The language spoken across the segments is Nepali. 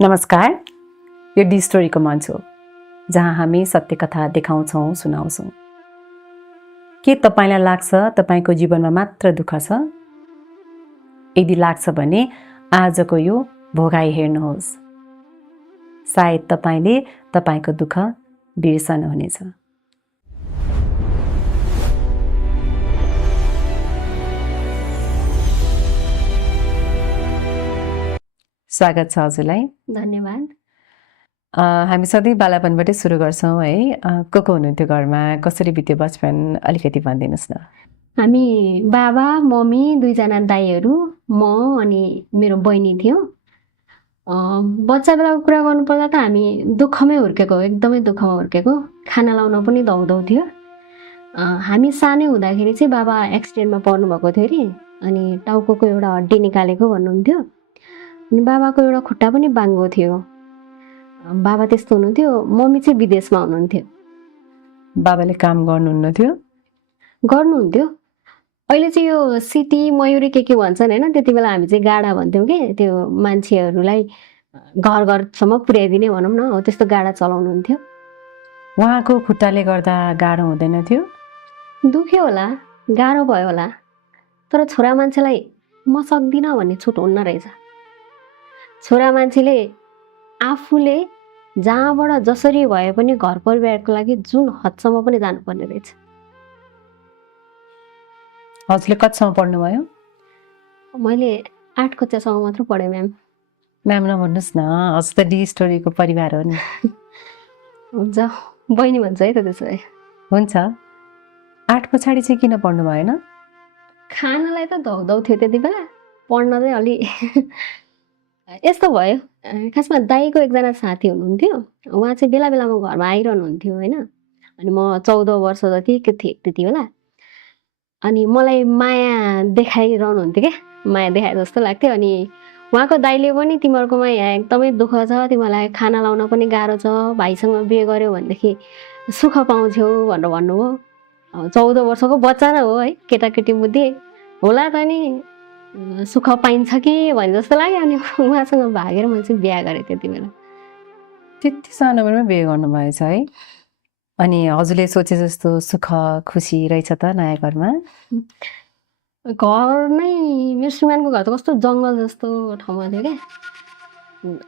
नमस्कार, यो डी स्टोरीको मञ्च हो जहाँ हामी सत्य कथा देखाउँछौँ, सुनाउँछौँ। के तपाईँलाई लाग्छ तपाईँको जीवनमा मात्र दुःख छ? यदि लाग्छ भने आजको यो भोगाई हेर्नुहोस्। सायद तपाईँले तपाईँको दुःख बिर्सनुहुनेछ। स्वागत छ हजुरलाई। धन्यवाद। हामी सधैँ बालापनबाटै सुरु गर्छौँ है। को हुनुहुन्थ्यो घरमा, कसरी बित्यो बचपन, अलिकति भनिदिनुहोस् न। हामी बाबा मम्मी दुईजना दाइहरू, म अनि मेरो बहिनी थियो। बच्चा बेलाको कुरा गर्नुपर्दा त हामी दुःखमै हुर्केको, एकदमै दुःखमा हुर्केको। खाना लाउन पनि दौडौ थियो। हामी सानै हुँदाखेरि चाहिँ बाबा एक्सिडेन्टमा पर्नुभएको थियो अरे, अनि टाउको एउटा हड्डी निकालेको भन्नुहुन्थ्यो। अनि बाबाको एउटा खुट्टा पनि बाङ्गो थियो। बाबा त्यस्तो हुनुहुन्थ्यो, मम्मी चाहिँ विदेशमा हुनुहुन्थ्यो। बाबाले काम गर्नुहुन्थ्यो। अहिले चाहिँ यो सिटी मयुरी के भन्छन् होइन, त्यति बेला हामी चाहिँ गाडा भन्थ्यौँ कि, त्यो मान्छेहरूलाई घर घरसम्म पुर्याइदिने भनौँ न, हो त्यस्तो गाडा चलाउनुहुन्थ्यो। उहाँको खुट्टाले गर्दा गाह्रो हुँदैन थियो? दुख्यो होला, गाह्रो भयो होला, तर छोरा मान्छेलाई म सक्दिनँ भन्ने छुट हुन्न रहेछ। छोरा मान्छेले आफूले जहाँबाट जसरी भए पनि घर परिवारको लागि जुन हदसम्म पनि जानुपर्ने रहेछ। हजुरले कतिसम्म पढ्नुभयो? मैले 8 कक्षासम्म मात्र पढेँ म्याम। म्याम नभन्नुहोस् न, हजुर त डी स्टोरीको परिवार हो नि। हुन्छ, बहिनी भन्छ है त त्यसो भए। हुन्छ। 8 पछाडि चाहिँ किन पढ्नु भएन? खानालाई त धौधौ थियो त्यति बेला, पढ्न चाहिँ अलि यस्तो भयो। खासमा दाईको एकजना साथी हुनुहुन्थ्यो, उहाँ चाहिँ बेला बेलामा घरमा आइरहनुहुन्थ्यो होइन। अनि म 14 वर्ष जतिको थिएँ त्यति बेला। अनि मलाई माया देखाइरहनुहुन्थ्यो क्या, माया देखाए जस्तो लाग्थ्यो। अनि उहाँको दाइले पनि तिमीहरूकोमा यहाँ एकदमै दुःख छ, तिमीलाई खाना लाउन पनि गाह्रो छ, भाइसँग बिहे गर्यो भनेदेखि सुख पाउँछौ भनेर भन्नुभयो। 14 वर्षको बच्चा नै हो है, केटाकेटी बुद्धि होला त नि, सुख पाइन्छ कि भने जस्तो लाग्यो। अनि उहाँसँग भागेर मैले चाहिँ बिहा गरेँ त्यति बेला। त्यति सानो उमेरमै बिहे गर्नुभएछ है? अनि हजुरले सोचे जस्तो सुख खुसी रहेछ त नयाँ घरमा? घर नै मेरो श्रीमानको घर त कस्तो जङ्गल जस्तो ठाउँमा थियो क्या,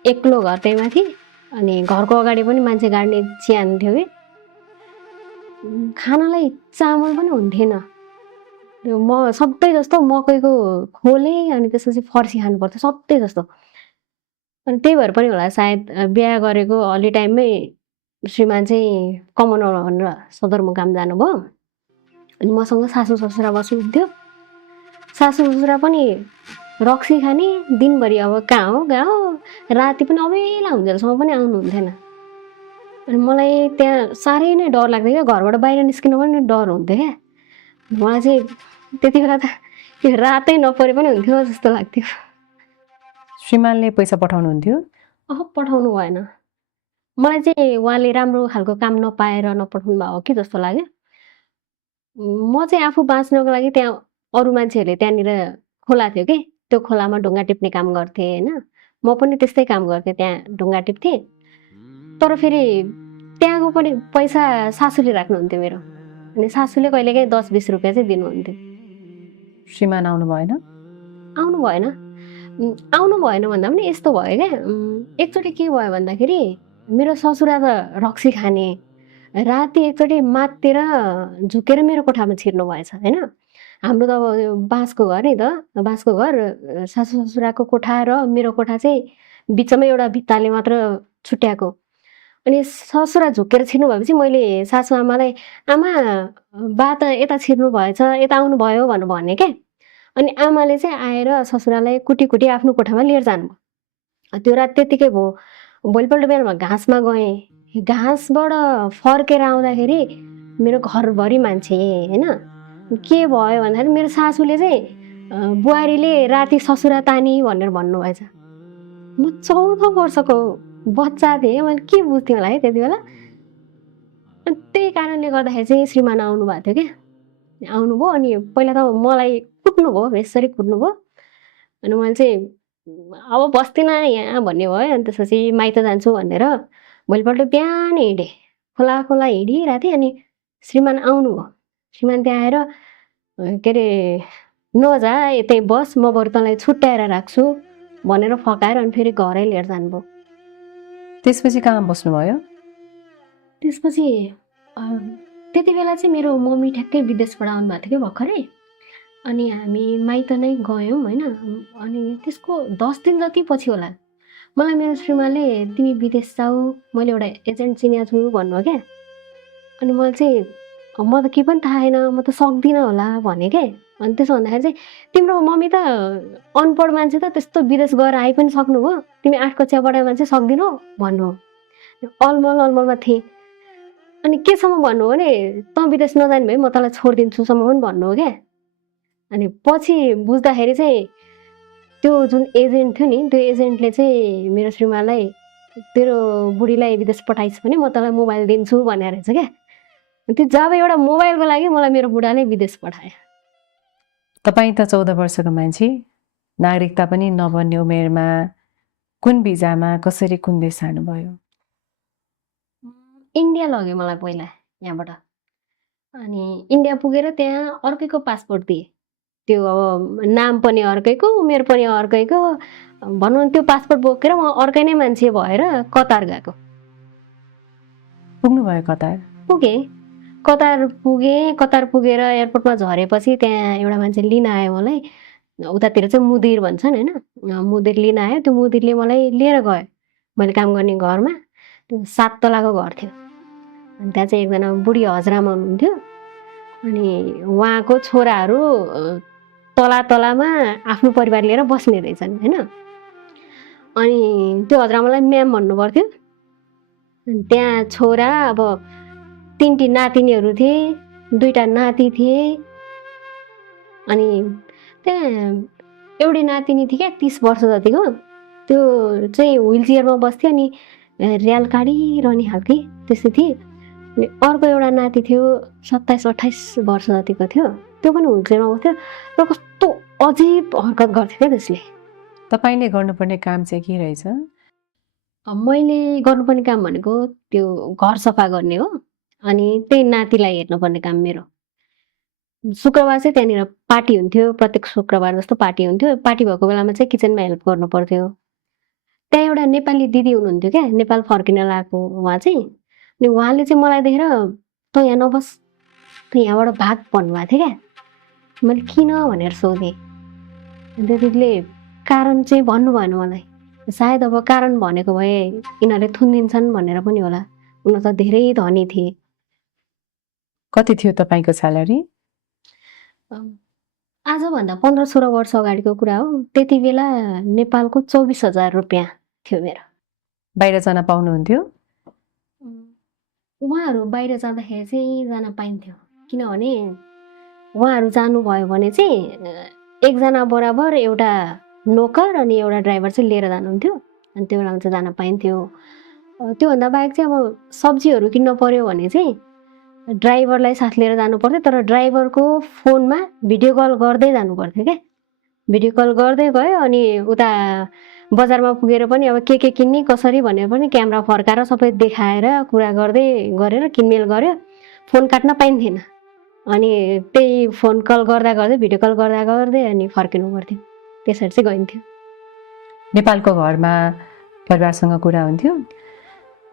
एक्लो घर त्यही माथि। अनि घरको अगाडि पनि मान्छे गाड्ने चिया थियो कि, खानालाई चामल पनि हुन्थेन। त्यो सधैँ जस्तो मकैको खोले अनि त्यसपछि फर्सी खानु पर्थ्यो सधैँ जस्तो। अनि त्यही भएर पनि होला सायद बिहा गरेको अलि टाइममै श्रीमान चाहिँ कमाउन भनेर सदरमुकाम जानुभयो। अनि मसँग सासू ससुरा बस्नुहुन्थ्यो। सासू ससुरा पनि रक्सी खाने, दिनभरि अब कहाँ हो गाउँ, राति पनि अबेला हुन्जेलसम्म पनि आउनुहुन्थेन। अनि मलाई त्यहाँ साह्रै नै डर लाग्थ्यो क्या, घरबाट बाहिर निस्किनु पनि डर हुन्थ्यो क्या। मलाई चाहिँ त्यति बेला त त्यो रातै नपरे पनि हुन्थ्यो जस्तो लाग्थ्यो। श्रीमानले पैसा पठाउनुहुन्थ्यो? पठाउनु भएन। मलाई चाहिँ उहाँले राम्रो खालको काम नपाएर नपठाउनु भएको हो कि जस्तो लाग्यो। म चाहिँ आफू बाँच्नको लागि त्यहाँ अरू मान्छेहरूले त्यहाँनिर खोला थियो कि, त्यो खोलामा ढुङ्गा टिप्ने काम गर्थेँ होइन। म पनि त्यस्तै काम गर्थेँ, त्यहाँ ढुङ्गा टिप्थेँ। तर फेरि त्यहाँको पनि पैसा सासूले राख्नुहुन्थ्यो मेरो। अनि सासूले कहिलेकाहीँ 10-20 रुपियाँ चाहिँ दिनुहुन्थ्यो। श्रीमान आउनु भएन? आउनु भएन भन्दा पनि यस्तो भयो क्या, एकचोटि के भयो भन्दाखेरि मेरो ससुरा त रक्सी खाने, राति एकचोटि मात्तिर झुकेर मेरो कोठामा छिर्नु भएछ होइन। हाम्रो त अब बाँसको घर नि त, बाँसको घर, सासू ससुराको कोठा र मेरो कोठा चाहिँ बिचमै एउटा भित्ताले मात्र छुट्याएको। अनि ससुरा झुकेर छिर्नु भएपछि मैले सासू आमालाई आमा बा त यता छिर्नु भएछ, यता आउनु भयो भनेर भने क्या। अनि आमाले चाहिँ आएर ससुरालाई कुटी कुटी आफ्नो कोठामा लिएर जानुभयो। त्यो रात त्यतिकै भयो। भोलिपल्ट बिहानमा घाँसमा गएँ, घाँसबाट फर्केर आउँदाखेरि मेरो घरभरि मान्छे होइन। के भयो भन्दाखेरि मेरो सासूले चाहिँ बुहारीले राति ससुरा तानी भनेर भन्नुभएछ। म 14 वर्षको बच्चा थिएँ, मैले के बुझ्थेँ होला है त्यति बेला। अनि त्यही कारणले गर्दाखेरि चाहिँ श्रीमान आउनु भएको थियो क्या। आउनुभयो अनि पहिला त मलाई कुट्नुभयो, बेसरी कुट्नुभयो। अनि मैले चाहिँ अब बस्दिनँ यहाँ भन्ने भयो। अनि त्यसपछि माइत जान्छु भनेर भोलिपल्ट बिहानै हिँडेँ, खोला खोला हिँडिरहेको थिएँ। अनि श्रीमान आउनुभयो। श्रीमान त्यहाँ आएर के अरे नजा यतै बस, म बरु तँलाई छुट्याएर राख्छु भनेर फकाएर अनि फेरि घरै लिएर जानुभयो। त्यसपछि कहाँ बस्नुभयो? त्यसपछि त्यति बेला चाहिँ मेरो मम्मी ठ्याक्कै विदेशबाट आउनुभएको थियो कि भर्खरै। अनि हामी माइत नै गयौँ होइन। अनि त्यसको 10 दिन जति पछि होला मलाई मेरो श्रीमानले तिमी विदेश जाऊ, मैले एउटा एजेन्ट चिनेको छु भन्नुभयो क्या। अनि मैले चाहिँ म त केही पनि थाहा छैन, म त सक्दिनँ होला भने क्या। अनि त्यसो भन्दाखेरि चाहिँ तिम्रो मम्मी त अनपढ मान्छे त त्यस्तो विदेश गएर आइ पनि सक्नुभयो, तिमी 8 कक्षा पढाएको मान्छे सक्दिनौ भन्नुभयो। अलमलमा थिएँ। अनि केसम्म भन्नु भने तँ विदेश नजाने भए म तँलाई छोडिदिन्छुसम्म पनि भन्नुभयो क्या। अनि पछि बुझ्दाखेरि चाहिँ त्यो जुन एजेन्ट थियो नि, त्यो एजेन्टले चाहिँ मेरो श्रीमानलाई तेरो बुढीलाई विदेश पठाइस् भने म तँलाई मोबाइल दिन्छु भनेर रहेछ क्या। त्यो जब एउटा मोबाइलको लागि मलाई मेरो बुढाले विदेश पठायो। तपाईँ त 14 वर्षको मान्छे, नागरिकता पनि नबन्ने उमेरमा कुन भिजामा कसरी कुन देश जानुभयो? इन्डिया लग्यो मलाई पहिला यहाँबाट। अनि इन्डिया पुगेर त्यहाँ अर्कैको पासपोर्ट दिएँ। त्यो अब नाम पनि अर्कैको, उमेर पनि अर्कैको, भनौँ त्यो पासपोर्ट बोकेर म अर्कै नै मान्छे भएर कतार गएको। पुग्नुभयो कतार? पुगेँ, कतार पुगेँ। कतार पुगेर एयरपोर्टमा झरेपछि त्यहाँ एउटा मान्छे लिन आयो मलाई। उतातिर चाहिँ मुदिर भन्छन् होइन, मुदिर लिन आयो। त्यो मुदिरले मलाई लिएर गयो मैले काम गर्ने घरमा। त्यो 7 तलाको घर थियो। अनि त्यहाँ चाहिँ एकजना बुढी हजुरआमा हुनुहुन्थ्यो। अनि उहाँको छोराहरू तलामा आफ्नो परिवार लिएर बस्ने रहेछन् होइन। अनि त्यो हजुरआमालाई म्याम भन्नु पर्थ्यो। त्यहाँ छोरा अब 3टी नातिनीहरू थिए, 2टा नाति थिए। अनि त्यहाँ एउटी नातिनी थियो क्या 30 वर्ष जतिको, त्यो चाहिँ व्हिल चेयरमा बस्थ्यो। अनि र्याल काटिरहने खालके त्यस्तै थिए। अनि अर्को एउटा नाति थियो 27-28 वर्ष जतिको थियो, त्यो पनि व्हिल चेयरमा बस्थ्यो। र कस्तो अजिब हरकत गर्थ्यो क्या त्यसले। तपाईँले गर्नुपर्ने काम चाहिँ के रहेछ? मैले गर्नुपर्ने काम भनेको त्यो घर सफा गर्ने हो। अनि त्यही नातिलाई हेर्नुपर्ने काम मेरो। शुक्रबार चाहिँ त्यहाँनिर पार्टी हुन्थ्यो, प्रत्येक शुक्रबार जस्तो पार्टी हुन्थ्यो। पार्टी भएको बेलामा चाहिँ किचनमा हेल्प गर्नु पर्थ्यो। त्यहाँ एउटा नेपाली दिदी हुनुहुन्थ्यो क्या, नेपाल फर्किन लागेको उहाँ चाहिँ। अनि उहाँले चाहिँ मलाई देखेर तँ यहाँ नबस, तँ यहाँबाट भाग भन्नुभएको थियो क्या। मैले किन भनेर सोधेँ। त्यो दिदीले कारण चाहिँ भन्नु भएन मलाई। सायद अब कारण भनेको भए यिनीहरूले थुनिदिन्छन् भनेर पनि होला। उनीहरू त धेरै धनी थिए। कति थियो तपाईँको स्यालेरी? आजभन्दा 15-16 वर्ष अगाडिको कुरा हो। त्यति बेला नेपालको 24,000 रुपियाँ थियो मेरो। बाहिर जान पाउनुहुन्थ्यो? उहाँहरू बाहिर जाँदाखेरि चाहिँ जान पाइन्थ्यो, किनभने उहाँहरू जानुभयो भने चाहिँ एकजना बराबर एउटा नोकर अनि एउटा ड्राइभर चाहिँ लिएर जानुहुन्थ्यो। अनि त्यो बेलामा चाहिँ जान पाइन्थ्यो। त्योभन्दा बाहेक चाहिँ अब सब्जीहरू किन्न पर्यो भने चाहिँ ड्राइभरलाई साथ लिएर जानु पर्थ्यो। तर ड्राइभरको फोनमा भिडियो कल गर्दै जानु पर्थ्यो क्या। भिडियो कल गर्दै गयो। अनि उता बजारमा पुगेर पनि अब के किन्ने कसरी भनेर पनि क्यामेरा फर्काएर सबै देखाएर कुरा गर्दै गरेर किनमेल गर्यो। फोन काट्न पाइन्थेन। अनि त्यही फोन कल गर्दा गर्दै भिडियो कल गर्दा गर्दै अनि फर्किनु पर्थ्यो। त्यसरी चाहिँ गइन्थ्यो। नेपालको घरमा परिवारसँग कुरा हुन्थ्यो?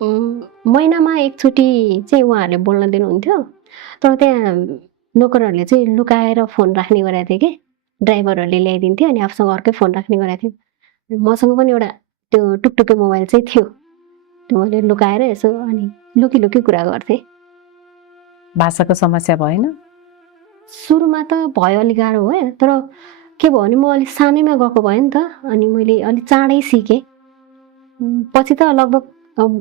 महिनामा एकचोटि चाहिँ उहाँहरूले बोल्न दिनुहुन्थ्यो। तर त्यहाँ नोकरहरूले चाहिँ लुकाएर फोन राख्ने गरेको थियो कि, ड्राइभरहरूले ल्याइदिन्थ्यो। अनि आफूसँग अर्कै फोन राख्ने गरेको थियो। मसँग पनि एउटा त्यो टुकटुके मोबाइल चाहिँ थियो। त्यो मैले लुकाएर यसो अनि लुकी कुरा गर्थेँ। भाषाको समस्या भएन? सुरुमा त भयो, अलिक गाह्रो भयो। तर के भयो भने म अलिक सानैमा गएको भयो नि त। अनि मैले अलिक चाँडै सिकेँ। पछि त लगभग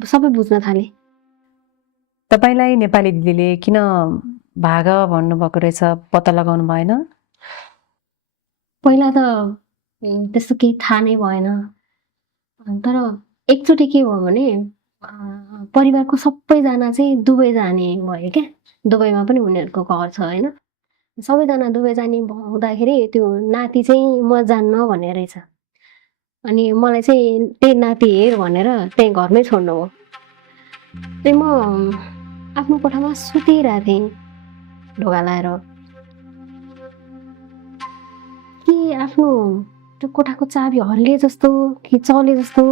सबै बुझ्न थालेँ। तपाईँलाई नेपाली दिदीले किन भाग भन्नुभएको रहेछ पत्ता लगाउनु भएन? पहिला त त्यस्तो केही थाहा नै भएन। तर एकचोटि के भयो भने परिवारको सबैजना चाहिँ दुबई जाने भयो क्या। दुबईमा पनि उनीहरूको घर छ होइन। सबैजना दुबई जाने हुँदाखेरि त्यो नाति चाहिँ म जान्न भन्ने रहेछ। अनि मलाई चाहिँ त्यही नाति हेर भनेर त्यहीँ घरमै छोड्नु हो। अनि म आफ्नो कोठामा सुतिरहेको थिएँ ढोका लाएर। कि आफ्नो त्यो कोठाको चाबी हल्लिए जस्तो कि चले जस्तो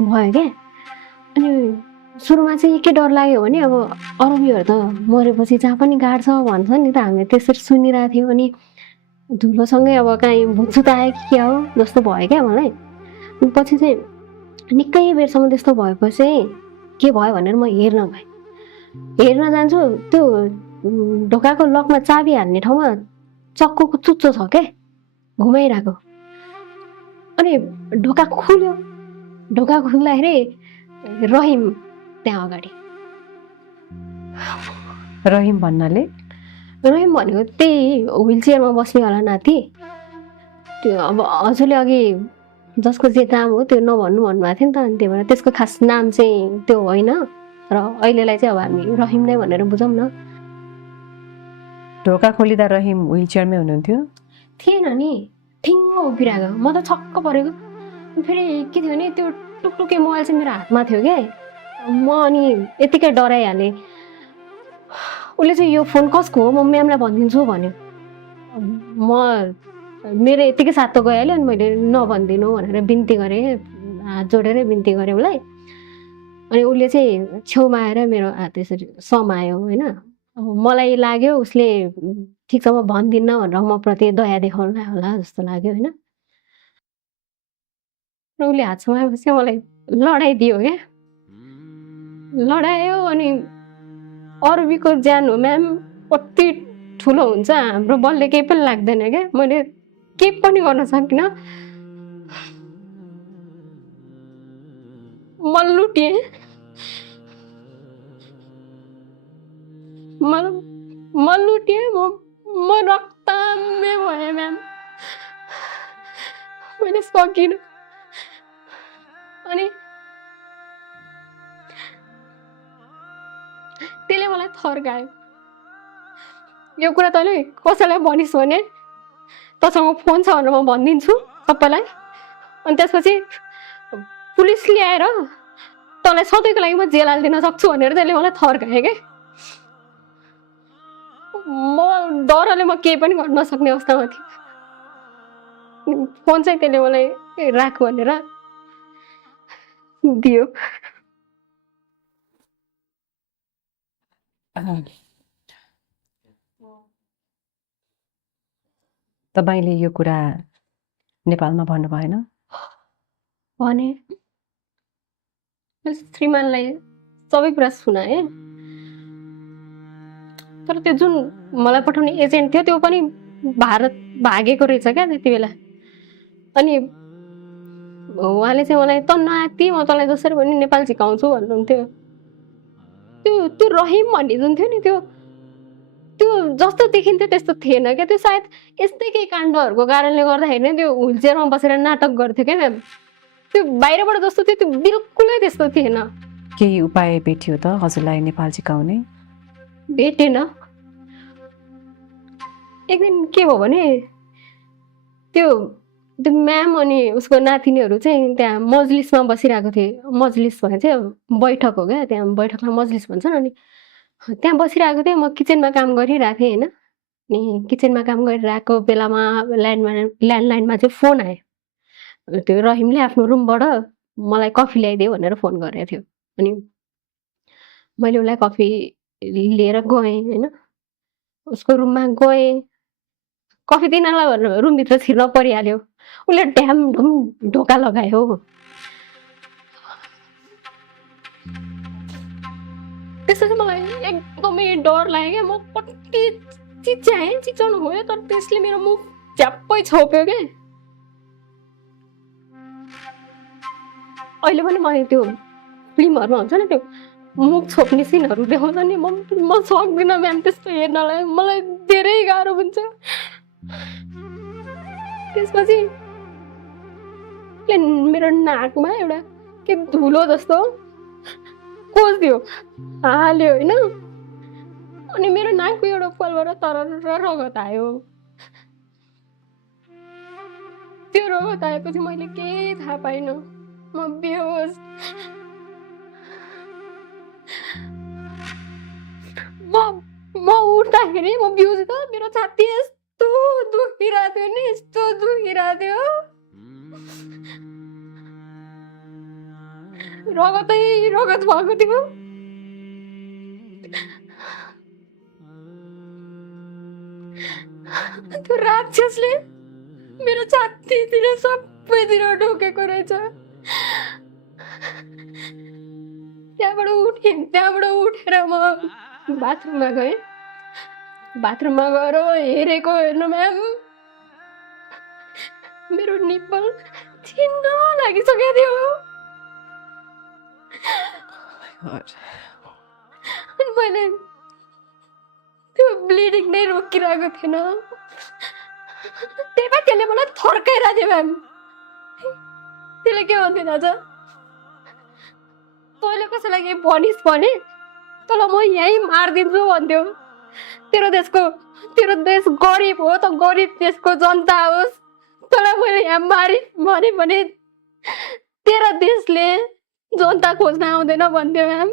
भयो क्या। अनि सुरुमा चाहिँ के डर लाग्यो भने अब अरबीहरू त मरेपछि जहाँ पनि गाड्छ भन्छ नि त, हामीले त्यसरी सुनिरहेको थियौँ। अनि धुलोसँगै अब काहीँ भुतसुत आयो कि क्या हो जस्तो भयो क्या मलाई। पछि चाहिँ निकै बेरसम्म त्यस्तो भएपछि चाहिँ के भयो भनेर म हेर्न गएँ। हेर्न जान्छु, त्यो ढोकाको लकमा चाबी हाल्ने ठाउँमा चक्कुको चुच्चो छ क्या, घुमाइरहेको। अनि ढोका खुल्यो। ढोका खुल्दाखेरि रहिम त्यहाँ अगाडि। रहिम भन्नाले? रहिम भनेको त्यही व्हिल चेयरमा बस्नेवाला नाति। त्यो अब हजुरले अघि जसको जे नाम हो त्यो नभन्नु भन्नुभएको थियो नि त, अनि त्यही भएर त्यसको खास नाम चाहिँ त्यो होइन, र अहिलेलाई चाहिँ अब हामी रहिम नै भनेर बुझौँ न। ढोका खोलिँदा रहिम व्हिल चेयरमै हुनुहुन्थ्यो? थिएन नि, ठिङ्ग उभिरहेको। म त छक्क परेको। फेरि के थियो भने त्यो टुकटुके मोबाइल चाहिँ मेरो हातमा थियो क्या। म अनि यतिकै डराइहालेँ। उसले चाहिँ यो फोन कसको हो, म म्यामलाई भनिदिन्छु भन्यो। म मेरो यतिकै साथ त गइहाल्यो। अनि मैले नभनिदिनु भनेर बिन्ती गरेँ, हात जोडेर बिन्ती गरेँ उसलाई। अनि उसले चाहिँ छेउमा आएर मेरो हात यसरी समायो होइन। अब मलाई लाग्यो उसले ठिक छ म भन्दिनँ भनेर म प्रति दया देखाउनलाई होला जस्तो लाग्यो होइन। र उसले हात समाएपछि मलाई लडाइदियो क्या, लडायो। अनि अरबीको ज्यान हो म्याम, कति ठुलो हुन्छ, हाम्रो बलले केही पनि लाग्दैन क्या। मैले केही पनि गर्न सकिनँ। म लुटिएँ, म लुटिएँ, म रक्ताम्य भएँ म्याम। मैले सकिनँ। अनि त्यसले मलाई थर्कायो। यो कुरा तैँले कसैलाई भनिस् भने तँसँग फोन छ भनेर म भनिदिन्छु सबैलाई। अनि त्यसपछि पुलिस ल्याएर तँलाई सधैँको लागि म जेल हालिदिन सक्छु भनेर त्यसले मलाई थर्कायो क्या। म डरले म केही पनि गर्न नसक्ने अवस्थामा थिएँ। फोन चाहिँ त्यसले मलाई राख भनेर दियो। तपाईँले यो कुरा नेपालमा भन्नु भएन? भने मैले श्रीमानलाई सबै कुरा सुनाएँ। तर त्यो जुन मलाई पठाउने एजेन्ट थियो त्यो पनि भारत भागेको रहेछ क्या त्यति बेला। अनि उहाँले चाहिँ मलाई त नाति म तँलाई जसरी पनि नेपाल झिकाउँछु भन्नुहुन्थ्यो। त्यो रहिम भन्ने जुन थियो नि त्यो जस्तो देखिन्थ्यो त्यस्तो थिएन क्या। त्यो सायद यस्तै केही काण्डहरूको कारणले गर्दाखेरि नै त्यो व्हिल चेयरमा बसेर नाटक गर्थ्यो क्या म्याम। त्यो बाहिरबाट जस्तो थियो त्यो बिल्कुलै त्यस्तो थिएन। केही उपाय भेटियो त हजुरलाई नेपाल झिकाउने? भेटेन। एक दिन के भयो भने त्यो म्याम अनि उसको नातिनीहरू चाहिँ त्यहाँ मजलिसमा बसिरहेको थिए। मजलिस भने चाहिँ बैठक हो क्या, त्यहाँ बैठकलाई मजलिस भन्छन्। अनि त्यहाँ बसिरहेको थिएँ, म किचनमा काम गरिरहेको थिएँ होइन। अनि किचनमा काम गरिरहेको बेलामा ल्यान्डलाइनमा चाहिँ फोन आयो। त्यो रहिमले आफ्नो रुमबाट मलाई कफी ल्याइदियो भनेर फोन गरेको थियो। अनि मैले उसलाई कफी लिएर गएँ होइन। उसको रुममा गएँ, कफी दिनलाई भनेर रुमभित्र छिर्न परिहाल्यो। उसले ढ्यामढुम ढोका लगायो। त्यसपछि मलाई एकदमै डर लाग्यो क्या। म कति चिच्याएँ, चिच्याउनु गयो तर त्यसले मेरो मुख झ्याप्पै छोप्यो क्या। अहिले पनि मैले त्यो फिल्महरूमा हुन्छ नि त्यो मुख छोप्ने सिनहरू देखाउँछ नि, म सक्दिनँ म्याम त्यस्तो हेर्नलाई। मलाई धेरै गाह्रो हुन्छ। त्यसपछि मेरो नाकमा एउटा के धुलो जस्तो कोसिदियो, हाल्यो होइन। अनि मेरो नाकको एउटा फलबाट तरर रगत आयो। त्यो रगत आएपछि मैले केही थाहा पाइनँ। म बेहोस। म उठ्दाखेरि म बिउजी त मेरो छाती यस्तो दुखिरहेको थियो नि, यस्तो दुखिरहेको थियो। रगतै रगत भएको थियो। त्यो राक्षसले मेरो छातीतिर सबैतिर ढोकेको रहेछ। त्यहाँबाट उठेर म बाथरुममा गएँ। बाथरुममा गएर हेरेको हेर्नु म्याम, मेरो निप्पल चिन्न लागिसकेको थियो। अनि मैले त्यो ब्लिडिङ नै रोकिरहेको थिएन। त्यही भएर त्यसले मलाई थर्काइरहेको थियो म्याम। त्यसले के भन्थ्यो थाहा छ? तैँले कसैलाई केही भनिस् भने तँलाई म यहीँ मारिदिन्छु भन्थ्यो। तेरो देश गरिब हो त गरिब देशको जनता होस्, तँलाई मैले यहाँ भने भने तेरो देशले जनता खोज्न आउँदैन भन्थ्यो म्याम।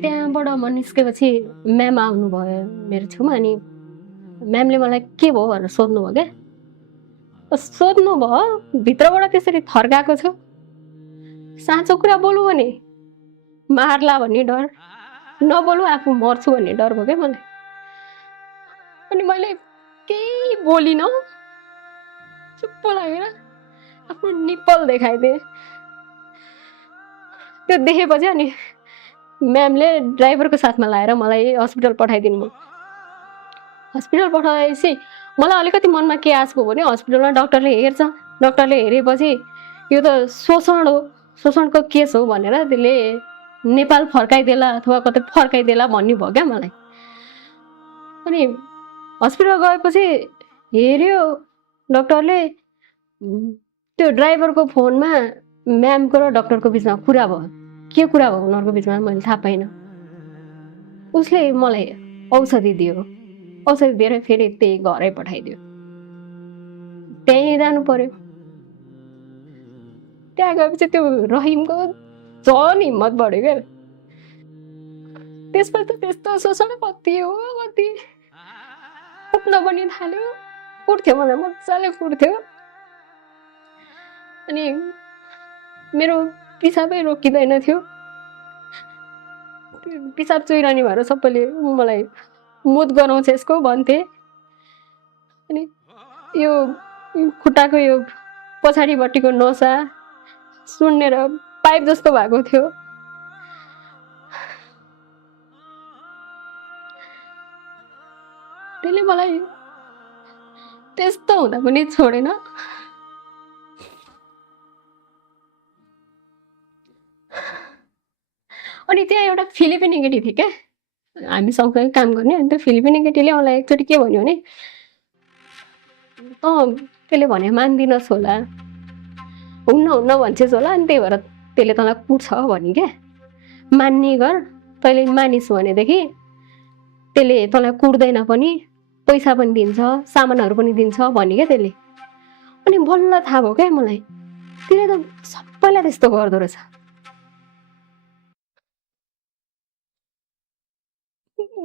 त्यहाँबाट म निस्केपछि म्याम आउनुभयो मेरो छेउमा। अनि म्यामले मलाई के भयो भनेर सोध्नुभयो क्या। सोध्नुभयो भित्रबाट त्यसरी थर्काएको छ, साँचो कुरा बोलु भने मार्ला भन्ने डर, नबोलु आफू मर्छु भन्ने डर भयो क्या मलाई। अनि मैले केही बोलिनँ, चुप्प लागेर आफ्नो निप्पल देखाइदिएँ। त्यो देखेपछि अनि म्यामले ड्राइभरको साथमा लाएर मलाई हस्पिटल पठाइदिनु भयो। हस्पिटल पठाएपछि मलाई अलिकति मनमा के आश भयो भने हस्पिटलमा डक्टरले हेर्छ, डक्टरले हेरेपछि यो त शोषण हो, शोषणको केस हो भनेर त्यसले नेपाल फर्काइदेला अथवा कतै फर्काइदेला भन्ने भयो क्या मलाई। अनि हस्पिटल गएपछि हेर्यो डक्टरले, त्यो ड्राइभरको फोनमा म्यामको र डक्टरको बिचमा कुरा भयो। के कुरा भयो उनीहरूको बिचमा मैले थाहा पाइनँ। उसले मलाई औषधि दियो, औषधि दिएर फेरि त्यही घरै पठाइदियो। त्यहीँ जानु पर्यो। त्यहाँ गएपछि त्यो रहिमको झन् हिम्मत बढ्यो क्या। त्यसपछि त त्यस्तो शोषण कति हो कति। उठ्न पनि थाल्यो, उठ्थ्यो मलाई मजाले उठ्थ्यो। अनि मेरो पिसाबै रोकिँदैन थियो। पिसाब चुइरानी भएर सबैले मलाई मुद गराउँछ यसको भन्थे। अनि यो खुट्टाको यो पछाडिपट्टिको नसा सुन्नेर पाइप जस्तो भएको थियो। त्यसले मलाई त्यस्तो हुँदा पनि छोडेन। अनि त्यहाँ एउटा फिलिपिनी केटी थियो क्या, हामी सँगसँगै काम गर्ने। अनि त्यो फिलिपिनी केटीले मलाई एकचोटि के भन्यो भने, त्यसले भने मान्दिनस् होला, हुन्न भन्छस् होला, अनि त्यही भएर त्यसले तँलाई कुट्छ भन्यो क्या। मान्ने गर, तैँले मानिस् भनेदेखि त्यसले तँलाई कुट्दैन पनि, पैसा पनि दिन्छ, सामानहरू पनि दिन्छ भन्यो क्या त्यसले। अनि बल्ल थाहा भयो क्या मलाई, त्यसले त सबैलाई त्यस्तो गर्दो रहेछ।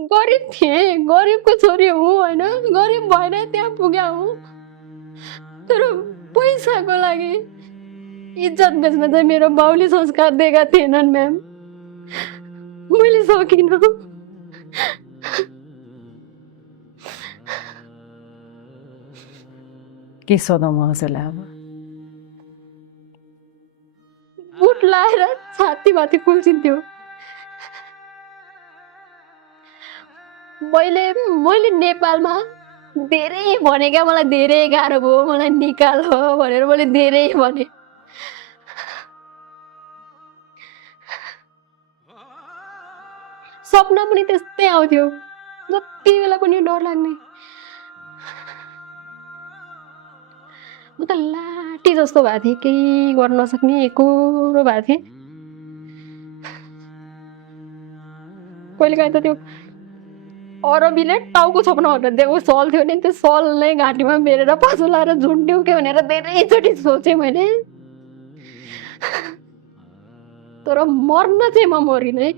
गरिब थिएँ, गरिबको छोरी हुँ होइन, गरिब भएर त्यहाँ पुग्या हुँ। तर पैसाको लागि इज्जत बेच्न चाहिँ मेरो बाउले संस्कार दिएका थिएनन् म्याम। मैले सकिनँ। के सोधौँ म हजुरलाई अब? बुट लाएर छातीमाथि कुल्चिन्थ्यो। मैले नेपालमा धेरै भने क्या, मलाई धेरै गाह्रो भयो, मलाई निकाल हो भनेर मैले धेरै भने। सपना पनि त्यस्तै आउँथ्यो, जति बेला पनि डर लाग्ने। म त लाठी जस्तो भएको थिएँ, केही गर्न नसक्ने एकोरो भएको थिएँ। कहिलेकाहीँ त त्यो अरबीले टाउको छोप्न भनेर दिएको सल थियो नि त्यो सल नै घाँटीमा मेरेर पछो लाएर झुन्ड्यौ के भनेर धेरैचोटि सोचेँ मैले। तर मर्न चाहिँ म मरिनँ है।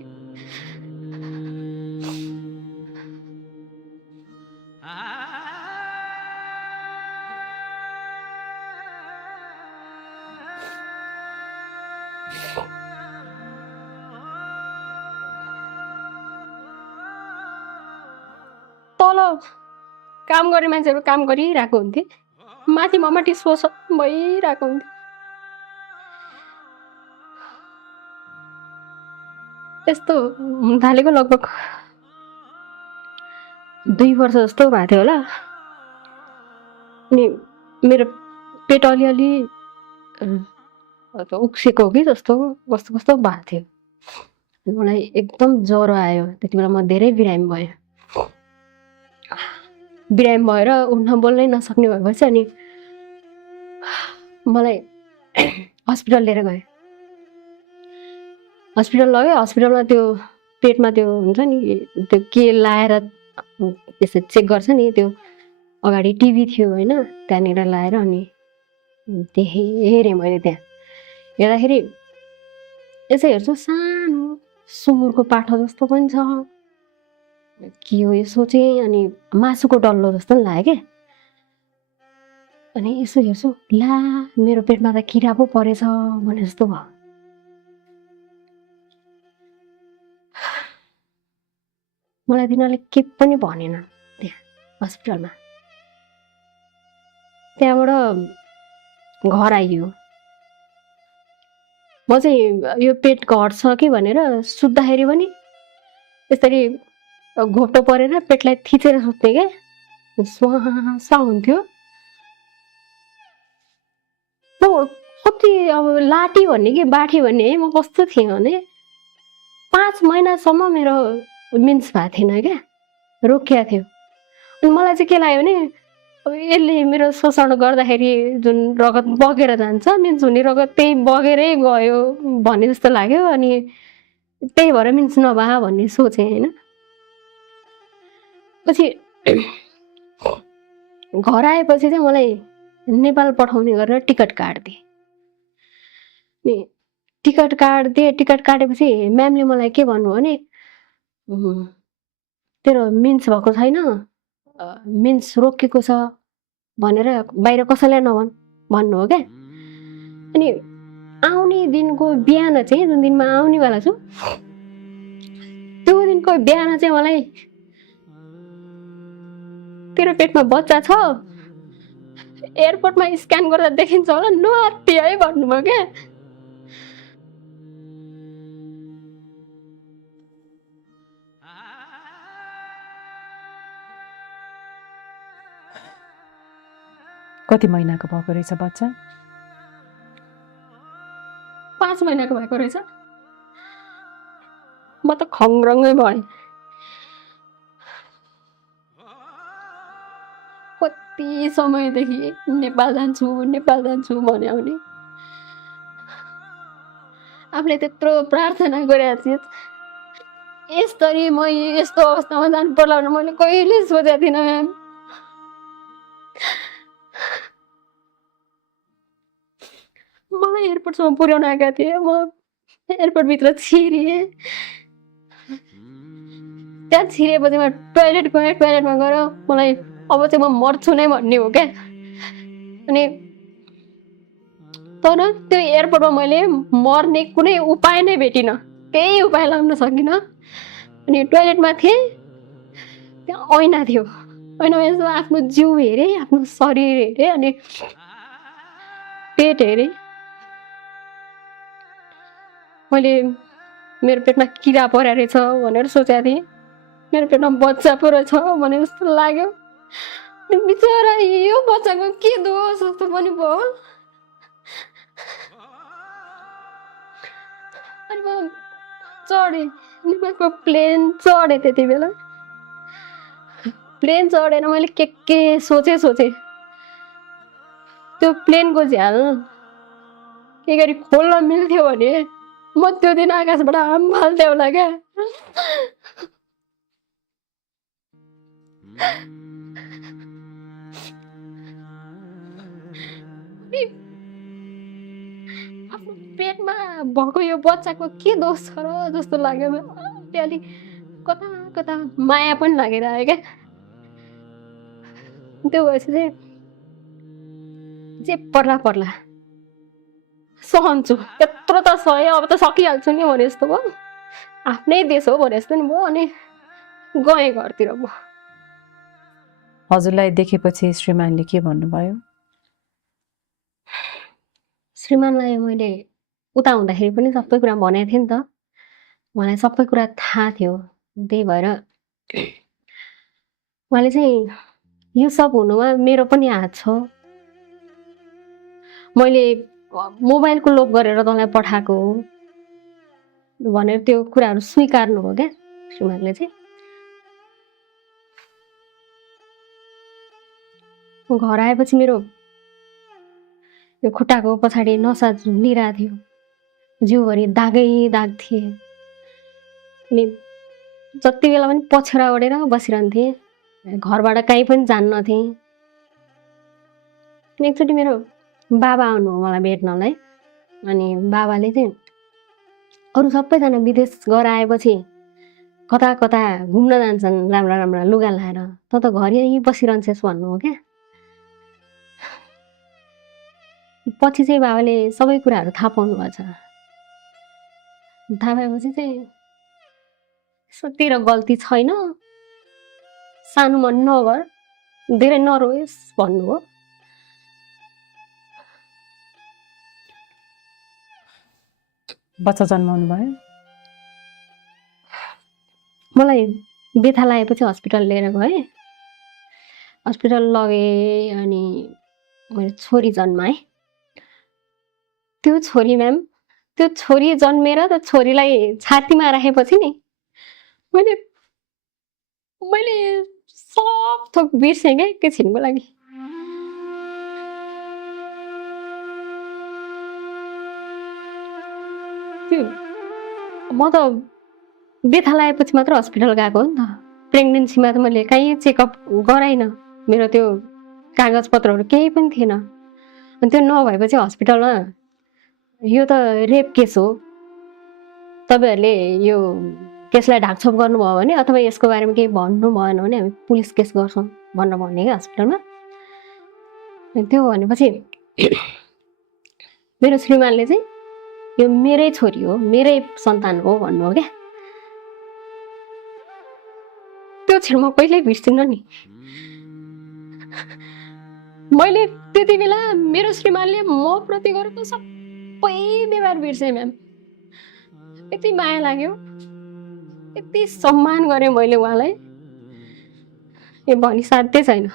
तल काम गर्ने मान्छेहरू काम गरिरहेको हुन्थे, माथि ममाथि सोच भइरहेको हुन्थ्यो। यस्तो हुन थालेको लगभग 2 वर्ष जस्तो भएको थियो होला। अनि मेरो पेट अलिअलि उक्सेको हो कि जस्तो कस्तो कस्तो भएको थियो। मलाई एकदम ज्वरो आयो। त्यति बेला म धेरै बिरामी भएँ। बिरामी भएर उठ्न बोल्नै नसक्ने भएपछि अनि मलाई हस्पिटल लिएर गए। हस्पिटल लग्यो। हस्पिटलमा त्यो पेटमा त्यो हुन्छ नि त्यो के लाएर त्यसै चेक गर्छ नि, त्यो अगाडि टिभी थियो होइन, त्यहाँनिर लाएर अनि हेरेँ मैले। त्यहाँ हेर्दाखेरि यसो हेर्छु सानो सुँगुरको पाठो जस्तो पनि छ। के हो यो सोचेँ। अनि मासुको डल्लो जस्तो पनि लाग्यो क्या। अनि यसो हेर्छु ला मेरो पेटमा त किरा पो परेछ भने जस्तो भयो। मलाई तिनीहरूले के पनि भनेन त्यहाँ हस्पिटलमा। त्यहाँबाट घर आइयो। म चाहिँ यो पेट घट्छ कि भनेर सुत्दाखेरि पनि यसरी घोप्टो परेर पेटलाई थिचेर सुत्थेँ क्या। स्वाहा हुन्थ्यो। म कति अब लाटी भन्ने कि बाठी भन्ने है, म कस्तो थिएँ भने 5 महिनासम्म मेरो मिन्स भएको थिएन क्या, रोकिया थियो। अनि मलाई चाहिँ के लाग्यो भने अब यसले मेरो शोषण गर्दाखेरि जुन रगत बगेर जान्छ, मिन्स हुने रगत त्यही बगेरै गयो भन्ने जस्तो लाग्यो। अनि त्यही भएर मिन्स नभए भन्ने सोचेँ होइन। पछि घर आएपछि चाहिँ मलाई नेपाल पठाउने गरेर टिकट काट्दिए। अनि टिकट काटेपछि म्यामले मलाई के भन्नु भने तेरो मिन्स भएको छैन, मिन्स रोकिएको छ भनेर बाहिर कसैलाई नभन् भन्नु हो क्या। अनि आउने दिनको बिहान चाहिँ जुन दिनमा आउनेवाला छु त्यो दिनको बिहान चाहिँ मलाई तेरो पेटमा बच्चा छ, एयरपोर्टमा स्क्यान गर्दा देखिन्छ होला, नआत्ती है भन्नुभयो क्या। कति महिनाको भएको रहेछ बच्चा? 5 महिनाको भएको रहेछ। म त खङ्ग्रङ्गै भएँ। कति समयदेखि नेपाल जान्छु भने आउने आफूले त्यत्रो प्रार्थना गरेको थिएँ। यसरी म यस्तो अवस्थामा जानु पर्ला भनेर मैले कहिले सोचेको थिइनँ म्याम। मलाई एयरपोर्टसम्म पुर्याउन आएका थिएँ। म एयरपोर्टभित्र छिरेँ। त्यहाँ छिरेपछि म टोइलेटमा गएर मलाई अब चाहिँ म मर्छु नै भन्ने हो क्या। अनि तर त्यो एयरपोर्टमा मैले मर्ने कुनै उपाय नै भेटिनँ, केही उपाय लाउन सकिनँ। अनि टोइलेटमा थिएँ, त्यहाँ ऐना थियो। ऐनामा यसो आफ्नो जिउ हेरेँ, आफ्नो शरीर हेरेँ, अनि पेट हेरेँ। मैले मेरो पेटमा किरा परेको रहेछ भनेर सोचेको थिएँ। मेरो पेटमा बच्चा पो रहेछ भने जस्तो लाग्यो। बिचरा यो बच्चाको के दोष जस्तो पनि भयो। अनि म चढेँ, नेपालको प्लेन चढेँ। त्यति बेला प्लेन चढेर मैले के सोचेँ। त्यो प्लेनको झ्याल के गरी खोल्न मिल्थ्यो भने म त्यो दिन आकाशबाट आम फाल्थेँ होला क्या। अनि आफ्नो पेटमा भएको यो बच्चाको के दोष छ र जस्तो लाग्यो त्यो अलिक कता कता माया पनि लागेर आयो क्या। त्यो भएपछि चाहिँ जे पर्ला पर्ला सहन्छु, त्यत्रो त सहे, अब त सकिहाल्छु नि भने जस्तो भयो। आफ्नै देश हो भने जस्तो नि भयो। अनि गएँ घरतिर म। हजुरलाई देखेपछि श्रीमानले के भन्नुभयो? श्रीमानलाई मैले उता हुँदाखेरि पनि सबै कुरा भनेको थिएँ नि त, उहाँलाई सबै कुरा थाहा थियो। त्यही भएर उहाँले चाहिँ यो सब हुनुमा मेरो पनि हात छ, मैले मोबाइलको लोभ गरेर तँलाई पठाएको हो भनेर त्यो कुराहरू स्वीकार्नु हो क्या श्रीमानले चाहिँ। घर आएपछि मेरो यो खुट्टाको पछाडि नसा झुन्डिरहेको थियो, जिउभरि दागै दाग थिए। अनि जति बेला पनि पछ्यौरा ओढेर बसिरहन्थेँ, घरबाट कहीँ पनि जान्नथेँ। एकचोटि मेरो बाबा आउनु हो मलाई भेट्नलाई। अनि बाबाले चाहिँ अरू सबैजना विदेश गएर आएपछि कता कता घुम्न जान्छन् राम्रा राम्रा लुगा लाएर, त घर यहीँ बसिरहन्छस् भन्नु हो क्या। पछि चाहिँ बाबाले सबै कुराहरू थाहा पाउनु भएको छ। थाहा पाएपछि चाहिँ यसो तेरो गल्ती छैन, सानोमा नगर, धेरै नरोएस् भन्नुभयो। बच्चा जन्माउनु भयो? मलाई बेथा लागेपछि हस्पिटल लिएर गएँ। हस्पिटल लगेँ अनि मैले छोरी जन्माएँ। त्यो छोरी म्याम, त्यो छोरी जन्मेर त्यो छोरीलाई छातीमा राखेपछि नि मैले सब थोक बिर्सेँ क्या एकैछिनको लागि। त्यो म त बेथा लागेपछि मात्र हस्पिटल गएको हो नि त। प्रेग्नेन्सीमा त मैले कहीँ चेकअप गराइनँ, मेरो त्यो कागजपत्रहरू केही पनि थिएन। अनि त्यो नभएपछि हस्पिटलमा यो त रेप केस हो, तपाईँहरूले यो केसलाई ढाकछोप गर्नुभयो भने अथवा यसको बारेमा केही भन्नु भएन भने हामी पुलिस केस गर्छौँ भनेर भन्ने क्या हस्पिटलमा। त्यो भनेपछि मेरो श्रीमानले चाहिँ यो मेरै छोरी हो, मेरै सन्तान हो भन्नु हो क्या। त्यो क्षण म कहिल्यै बिर्सिन्न नि। मैले त्यति बेला मेरो श्रीमानले म प्रति गरेको सबै व्यवहार बिर्सेँ म्याम। यति माया लाग्यो, यति सम्मान गरेँ मैले उहाँलाई, यो भनी साध्यै छैन।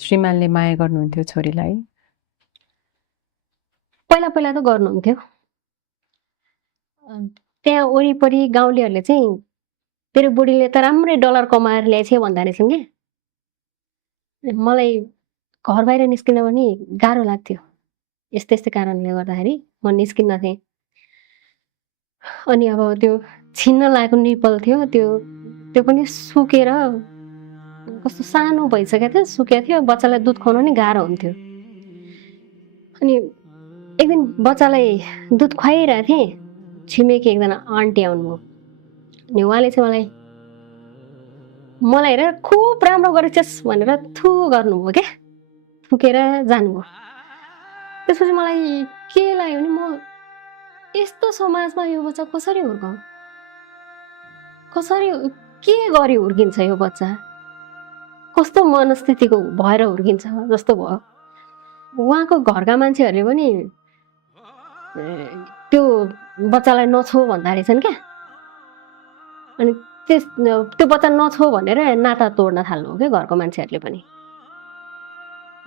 श्रीमानले माया गर्नुहुन्थ्यो छोरीलाई? पहिला पहिला त गर्नुहुन्थ्यो। त्यहाँ वरिपरि गाउँलेहरूले चाहिँ तेरो बुढीले त राम्रै डलर कमाएर ल्याएछ भन्दा रहेछन् क्या। मलाई घर बाहिर निस्किन पनि गाह्रो लाग्थ्यो, यस्तै यस्तै कारणले गर्दाखेरि म निस्किन्न थिएँ। अनि अब त्यो छिन्न लागेको निपल थियो, त्यो पनि सुकेर कस्तो सानो भइसकेको थियो, सुकेको थियो। बच्चालाई दुध खुवाउन नि गाह्रो हुन्थ्यो। अनि एक दिन बच्चालाई दुध खुवाइरहेको थिएँ, छिमेकी एकजना आन्टी आउनुभयो। अनि उहाँले चाहिँ मलाई हेरेर खुब राम्रो गरेछस् भनेर थु गर्नुभयो क्या, थुकेर जानुभयो। त्यसपछि मलाई के लाग्यो भने म यस्तो समाजमा यो बच्चा कसरी हुर्काउँ, कसरी के गरी हुर्किन्छ यो बच्चा, कस्तो मनस्थितिको भएर हुर्किन्छ जस्तो भयो। उहाँको घरका मान्छेहरूले पनि त्यो बच्चालाई नछो भन्दा रहेछन् क्या। अनि त्यो बच्चा नछो भनेर नाता तोड्न थाल्नु हो क्या घरको मान्छेहरूले पनि।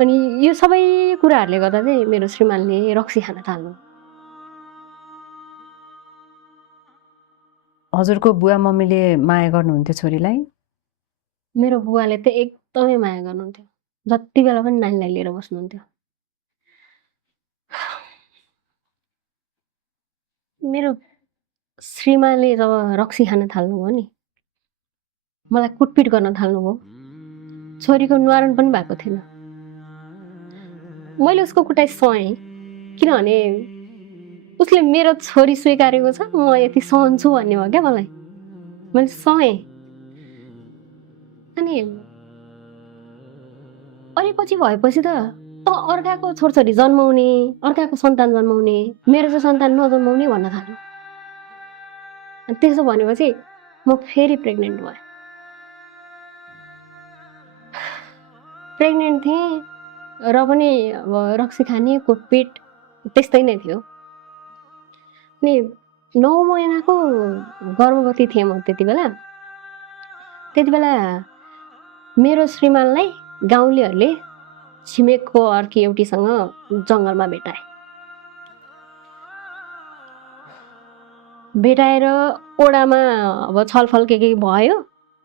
अनि यो सबै कुराहरूले गर्दा चाहिँ मेरो श्रीमानले रक्सी खान थाल्नु। हजुरको बुवा मम्मीले माया गर्नुहुन्थ्यो छोरीलाई? मेरो बुवाले त एकदमै माया गर्नुहुन्थ्यो, जति बेला पनि नानीलाई लिएर बस्नुहुन्थ्यो। मेरो श्रीमानले जब रक्सी खान थाल्नुभयो नि, मलाई कुटपिट गर्न थाल्नुभयो। छोरीको न्वारण पनि भएको थिएन। मैले उसको कुटाइ सहेँ, किनभने उसले मेरो छोरी स्वीकारेको छ, म यति सहन्छु भन्ने हो क्या मलाई। मैले सहेँ। अनि अनि पछि भएपछि त अर्काको छोरछोरी जन्माउने, अर्काको सन्तान जन्माउने, मेरो चाहिँ सन्तान नजन्माउने भन्न थाल्यो। अनि त्यसो भनेपछि म फेरि प्रेग्नेन्ट भएँ। प्रेग्नेन्ट थिएँ र पनि अब रक्सी खाने कुटपिट त्यस्तै नै थियो। अनि 9 महिनाको गर्भवती थिएँ म त्यति बेला मेरो श्रीमानलाई गाउँलेहरूले छिमेकको अर्की एउटीसँग जङ्गलमा भेटाएर ओडामा अब छलफल के भयो।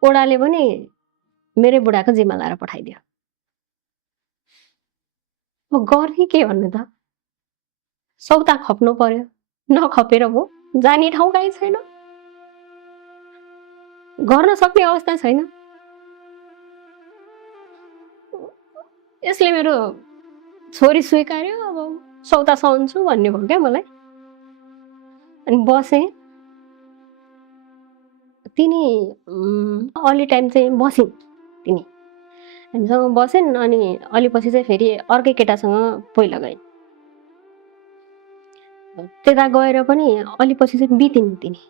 ओडाले पनि मेरै बुढाको जिम्मा लाएर पठाइदियो। अब गर्ने के भन्नु त, सौता खप्नु पर्यो, नखपेर भयो, जाने ठाउँ कहीँ छैन, गर्न सक्ने अवस्था छैन। यसले मेरो छोरी स्वीकार्यो, अब सौता सहन्छु भन्ने भयो क्या मलाई। अनि बसेँ। तिनी अलि टाइम चाहिँ बसिन्, तिनी हामीसँग बसिन्। अनि अलि पछि चाहिँ फेरि अर्कै केटासँग पहिला गइन्। त्यता गएर पनि अलि पछि चाहिँ बितिन् तिनी।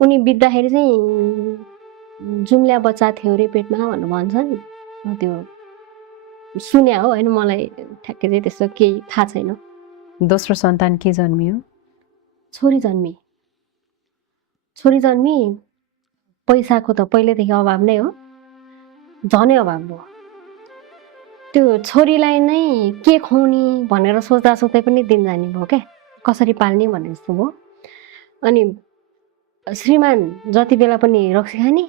उनी बित्दाखेरि चाहिँ जुम्ल्या बच्चा थियो रे पेटमा भन्नु भन्छन्। त्यो सुन्या हो, होइन मलाई ठ्याक्कै चाहिँ त्यस्तो केही थाहा छैन। दोस्रो सन्तान के जन्मियो? छोरी जन्मी। पैसाको त पहिल्यैदेखि अभाव नै हो, झनै अभाव भयो। त्यो छोरीलाई नै के खुवाउने भनेर सोच्दा पनि दिन जाने भयो क्या, कसरी पाल्ने भन्ने जस्तो भयो। अनि श्रीमान जति बेला पनि रक्सी खाने,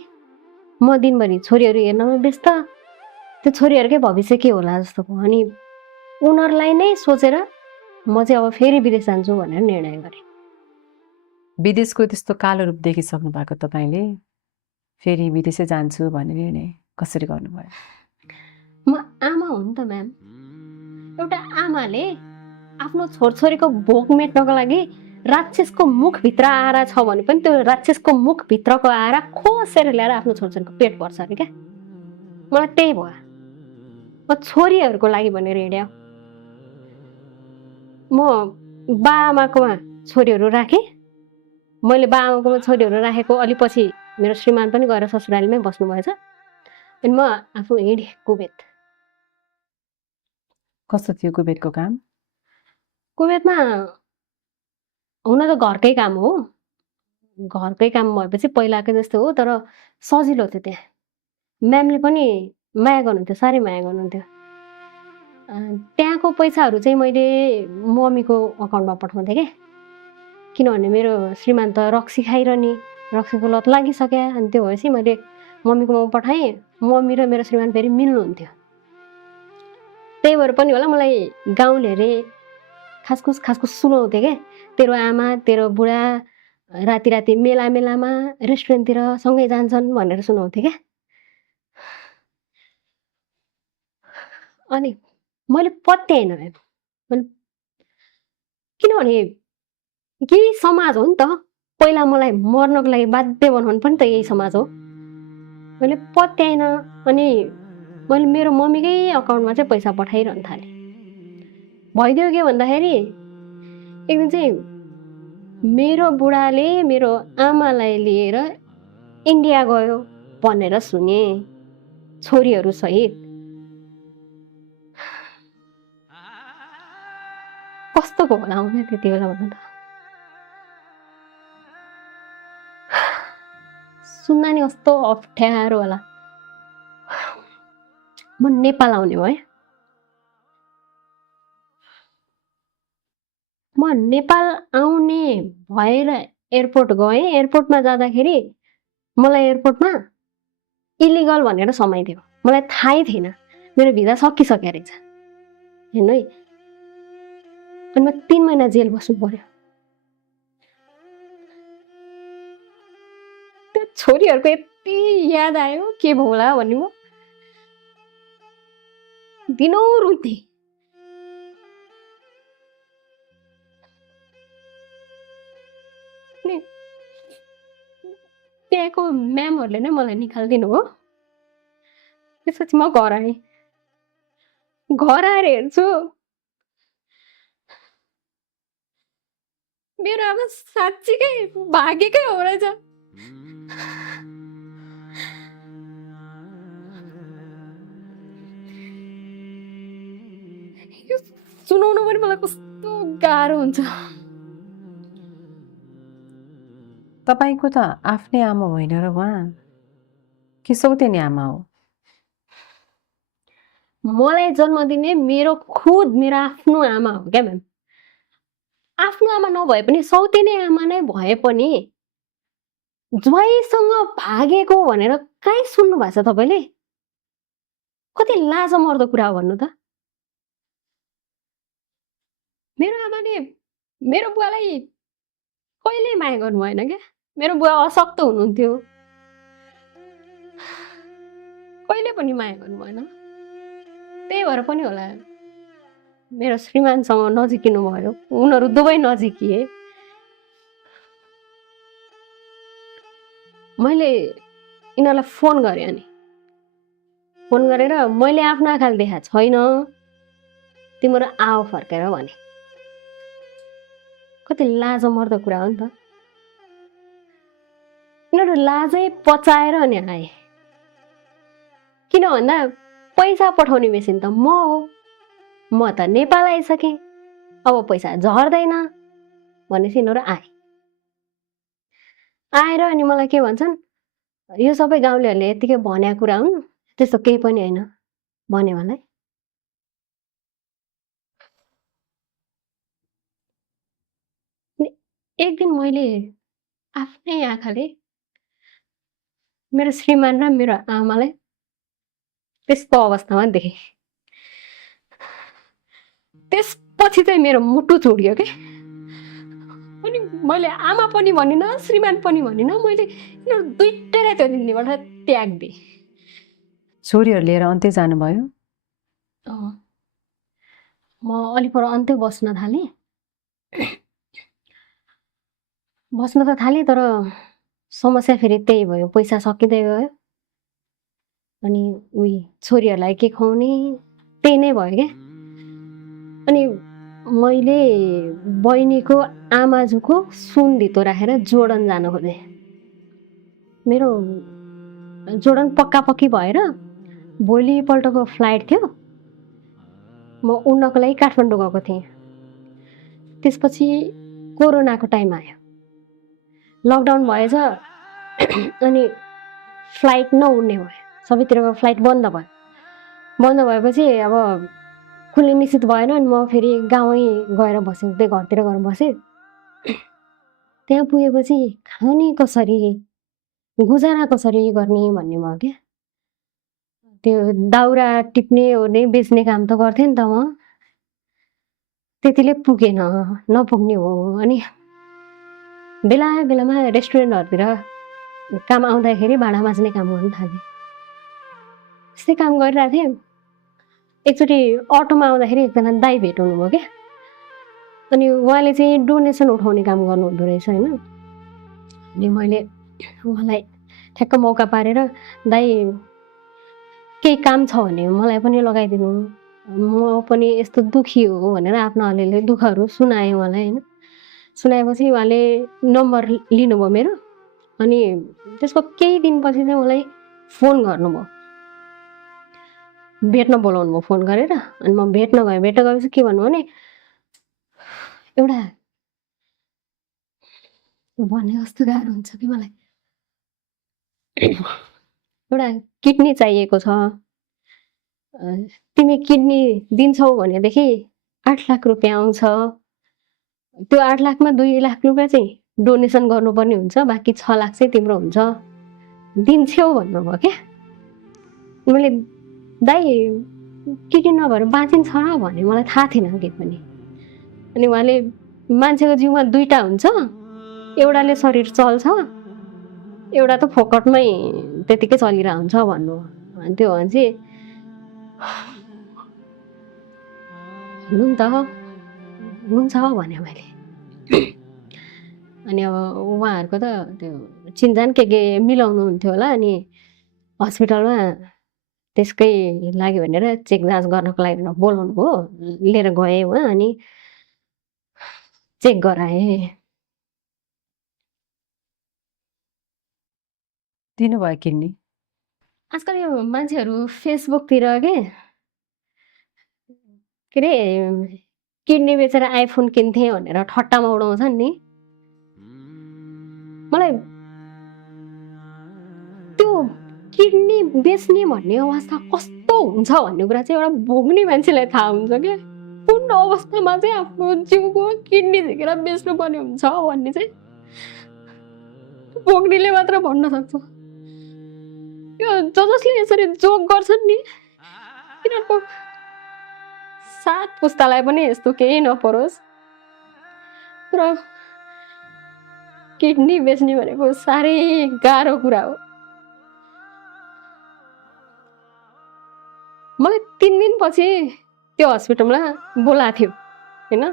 म दिनभरि छोरीहरू हेर्नमा व्यस्त, त्यो छोरीहरूकै भविष्य के होला जस्तो भयो। अनि उनीहरूलाई नै सोचेर म चाहिँ अब फेरि विदेश जान्छु भनेर निर्णय गरेँ। विदेशको त्यस्तो कालो रूप देखिसक्नु भएको तपाईँले फेरि विदेशै जान्छु भन्ने निर्णय कसरी गर्नुभयो? म आमा हो नि त म्याम। एउटा आमाले आफ्नो छोरछोरीको भोक मेट्नको लागि राक्षसको मुखभित्र आरा छ भने पनि त्यो राक्षसको मुखभित्रको आरा खोसेर ल्याएर आफ्नो छोरछोरीको पेट भर्छ अरे क्या। मलाई त्यही भयो। म छोरीहरूको लागि भनेर हिँड्या। म बाआमाकोमा छोरीहरू राखेँ। मैले बाआमाकोमा छोरीहरू राखेको अलि पछि मेरो श्रीमान पनि गएर ससुरालीमै बस्नुभएछ। अनि म आफू हिँडेँ कुवेत। कस्तो थियो कुवेतको काम? कुवेतमा हुन त घरकै काम हो। घरकै काम भएपछि पहिलाकै जस्तो हो, तर सजिलो थियो। त्यहाँ म्यामले पनि माया गर्नुहुन्थ्यो, साह्रै माया गर्नुहुन्थ्यो। त्यहाँको पैसाहरू चाहिँ मैले मम्मीको अकाउन्टमा पठाउँथेँ क्या, किनभने मेरो श्रीमान त रक्सी खाइरहने, रक्सीको लत लागिसक्यो। अनि त्यो भएपछि मैले मम्मीकोमा पठाएँ। मम्मी र मेरो श्रीमान फेरि मिल्नुहुन्थ्यो। त्यही भएर पनि होला मलाई गाउँलेहरूले खासखुस सुनाउँथे क्या, तेरो आमा तेरो बुढा राति राति मेलामा रेस्टुरेन्टतिर सँगै जान्छन् भनेर सुनाउँथे क्या। अनि मैले पत्याइनँ म्याम, किनभने यही समाज हो नि त। पहिला मलाई मर्नको लागि बाध्य बनाउनु पनि त यही समाज हो। मैले पत्याइनँ। अनि मैले मेरो मम्मीकै अकाउन्टमा चाहिँ पैसा पठाइरहन थालेँ। भइदियो के भन्दाखेरि एक दिन चाहिँ मेरो बुढाले मेरो आमालाई लिएर इन्डिया गयो भनेर सुने, छोरीहरू सहित। कस्तोको होला आउने त्यति बेला भन्नु त। सुन्दा नि कस्तो अप्ठ्यारो होला। म नेपाल आउने भएँ। म नेपाल आउने भएर एयरपोर्ट गएँ। एयरपोर्टमा जाँदाखेरि मलाई एयरपोर्टमा इलिगल भनेर समाइदियो। मलाई थाहै थिएन, मेरो भिजा सकिसक्यो रहेछ। हेर्नु है, अनि म 3 महिना जेल बस्नु पर्यो। त्यो छोरीहरूको यति याद आयो के भयो होला भन्ने म दिनौ रुन्थे। अनि त्यहाँको म्यामहरूले नै मलाई निकालिदिनु हो। त्यसपछि म घर आएँ। घर आएर हेर्छु मेरो आमा साँच्चीकै भागेकै हो रहेछ। यो सुनाउनु पनि मलाई कस्तो गाह्रो हुन्छ। तपाईँको त आफ्नै आमा होइन र उहाँ कि सौतेनी आमा हो? मलाई जन्म दिने मेरो आफ्नो आमा हो क्या म्याम। आफ्नो आमा नभए पनि सौतेनी आमा नै भए पनि ज्वाइँसँग भागेको भनेर काहीँ सुन्नु भएको छ तपाईँले? कति लाजमर्दो कुरा हो भन्नु त। मेरो आमाले मेरो बुवालाई कहिल्यै माया गर्नु भएन क्या। मेरो बुवा अशक्त हुनुहुन्थ्यो, कहिले पनि माया गर्नु भएन। त्यही भएर पनि होला मेरो श्रीमानसँग नजिकिनु भयो। उनीहरू दुवै नजिकिए। मैले यिनीहरूलाई फोन गरेँ। अनि फोन गरेर मैले आफ्नो आँखाले देखाएको छैन, तिम्रो आओ फर्केर भने। कति लाजमर्दो कुरा हो नि त। यिनीहरू लाजै पचाएर अनि आए। किन भन्दा पैसा पठाउने मेसिन त म हो। म त नेपाल आइसकेँ, अब पैसा झर्दैन भनेपछि यिनीहरू आए। आएर अनि मलाई के भन्छन्, यो सबै गाउँलेहरूले यतिकै भनेको कुरा हुन्, त्यस्तो केही पनि होइन भने मलाई। एक दिन मैले आफ्नै आँखाले मेरो श्रीमान र मेरो आमालाई त्यस्तो अवस्थामा देखेँ। त्यसपछि चाहिँ मेरो मुटु चोडियो के। अनि मैले आमा पनि भनिनँ, श्रीमान पनि भनिनँ, मैले यिनीहरू दुइटैलाई त्यो दिनबाट त्याग्दिएँ। छोरीहरू लिएर अन्त्य जानुभयो? म अलिपर अन्त्य बस्न थालेँ। बस्न त थालेँ, तर समस्या फेरि त्यही भयो, पैसा सकिँदै गयो। अनि छोरीहरूलाई के खुवाउने त्यही नै भयो क्या। अनि मैले बहिनीको आमाजुको सुन धितो राखेर जोर्डन जान खोजेँ। मेरो जोर्डन पक्का पक्की भएर भोलिपल्टको फ्लाइट थियो। म उड्नको लागि काठमाडौँ गएको थिएँ। त्यसपछि कोरोनाको टाइम आयो, लकडाउन भएछ। अनि फ्लाइट नउड्ने भयो, सबैतिरको फ्लाइट बन्द भयो। बन्द भएपछि अब खुल्ने निश्चित भएन। अनि म फेरि गाउँै गएर बसेँ, त्यही घरतिर गएर बसेँ। त्यहाँ पुगेपछि खाने कसरी, गुजारा कसरी गर्ने भन्ने भयो क्या। त्यो दाउरा टिप्ने ओर्ने बेच्ने काम त गर्थेँ नि त म, त्यतिले पुगेन, नपुग्ने हो। अनि बेला बेलामा रेस्टुरेन्टहरूतिर काम आउँदाखेरि भाँडा माझ्ने काम गर्न थालेँ। त्यस्तै काम गरिरहेको थिएँ। एकचोटि अटोमा आउँदाखेरि एकजना दाइ भेट हुनुभयो क्या। अनि उहाँले चाहिँ डोनेसन उठाउने काम गर्नुहुँदो रहेछ होइन। अनि मैले उहाँलाई ठ्याक्क मौका पारेर, दाइ केही काम छ भने मलाई पनि लगाइदिनु, म पनि यस्तो दुखी हो भनेर आफ्नो अलिअलि दुःखहरू सुनाएँ उहाँलाई होइन। सुनाएपछि उहाँले नम्बर लिनुभयो मेरो। अनि त्यसको केही दिनपछि चाहिँ मलाई फोन गर्नुभयो, भेट्न बोलाउनु भयो फोन गरेर। अनि म भेट्न गएपछि के भन्नु भने, एउटा भन्ने कस्तो गाह्रो हुन्छ कि मलाई, एउटा किडनी चाहिएको छ, तिमी किडनी दिन्छौ भनेदेखि 8 लाख रुपियाँ आउँछ। त्यो 8 लाखमा 2 लाख रुपियाँ चाहिँ डोनेसन गर्नुपर्ने हुन्छ, बाँकी 6 लाख चाहिँ तिम्रो हुन्छ, दिन्छौ भन्नुभयो क्या। मैले दाइ किडनी नभएर बाँचिन्छ र भने मलाई थाहा थिएन केही पनि। अनि उहाँले मान्छेको जिउमा 2टा हुन्छ, एउटाले शरीर चल्छ, एउटा त फोकटमै त्यतिकै चलिरहेको हुन्छ भन्नु। अनि त्यो भने चाहिँ हुनु नि त हुन्छ भने मैले। अनि अब उहाँहरूको त त्यो चिन्जान के मिलाउनु हुन्थ्यो होला। अनि हस्पिटलमा त्यसकै लागि भनेर चेक जाँच गर्नको लागि बोलाउनु भयो, लिएर गएँ उहाँ। अनि चेक गराएँ। दिनुभयो किडनी? आजकल यो मान्छेहरू फेसबुकतिर के अरे किडनी बेचेर आइफोन किन्थे भनेर ठट्टामा उडाउँछन् नि। मलाई त्यो किडनी बेच्ने भन्ने अवस्था कस्तो हुन्छ भन्ने कुरा चाहिँ एउटा भोग्ने मान्छेलाई थाहा हुन्छ क्या। कुन अवस्थामा चाहिँ आफ्नो जिउको किडनी झिकेर बेच्नुपर्ने हुन्छ भन्ने चाहिँ भोग्नेले मात्र भन्न सक्छ। यो जसले यसरी जोक गर्छन् नि, तिनीहरूको 7 पुस्तालाई पनि यस्तो केही नपरोस्। तर किडनी बेच्ने भनेको साह्रै गाह्रो कुरा हो। मलाई 3 दिनपछि त्यो हस्पिटलमा बोलाएको थियो होइन।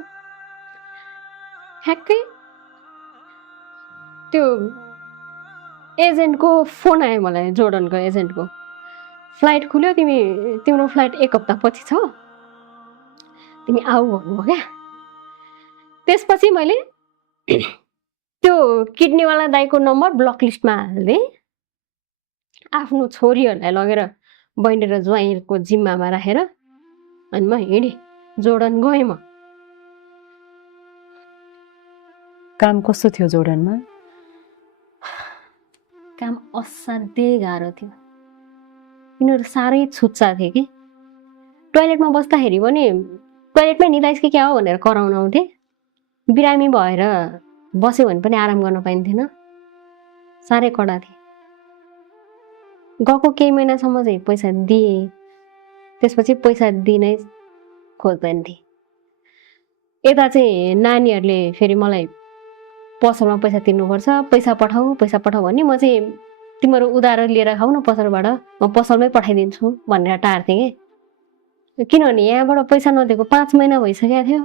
ठ्याक्कै त्यो एजेन्टको फोन आयो मलाई, जोर्डनको एजेन्टको। फ्लाइट खुल्यो, तिम्रो फ्लाइट 1 हप्तापछि छ, तिमी आऊ भन्नुभयो क्या। त्यसपछि मैले त्यो किडनीवाला दाइको नम्बर ब्लक लिस्टमा हालिदिएँ। आफ्नो छोरीहरूलाई लगेर बहिनी र ज्वाइँको जिम्मामा राखेर अनि म हिँडेँ, जोर्डन गएँ। म काम कस्तो थियो जोर्डनमा? काम असाध्यै गाह्रो थियो। यिनीहरू साह्रै छुच्चा थिए कि। टोइलेटमा बस्दाखेरि पनि टोइलेटमै निदाइस् कि क्या हो भनेर कराउन आउँथे। बिरामी भएर बस्यो भने पनि आराम गर्न पाइन्थेन। साह्रै कडा थिए। गएको केही महिनासम्म चाहिँ पैसा दिएँ, त्यसपछि पैसा दिनै खोज्दैन थिए। यता चाहिँ नानीहरूले फेरि मलाई पसलमा पैसा तिर्नुपर्छ, पैसा पठाऊ भन्ने। म चाहिँ तिमीहरू उधारो लिएर खाऊ न पसलबाट, म पसलमै पठाइदिन्छु भनेर टार्थेँ कि। किनभने यहाँबाट पैसा नदिएको 5 महिना भइसकेको थियो।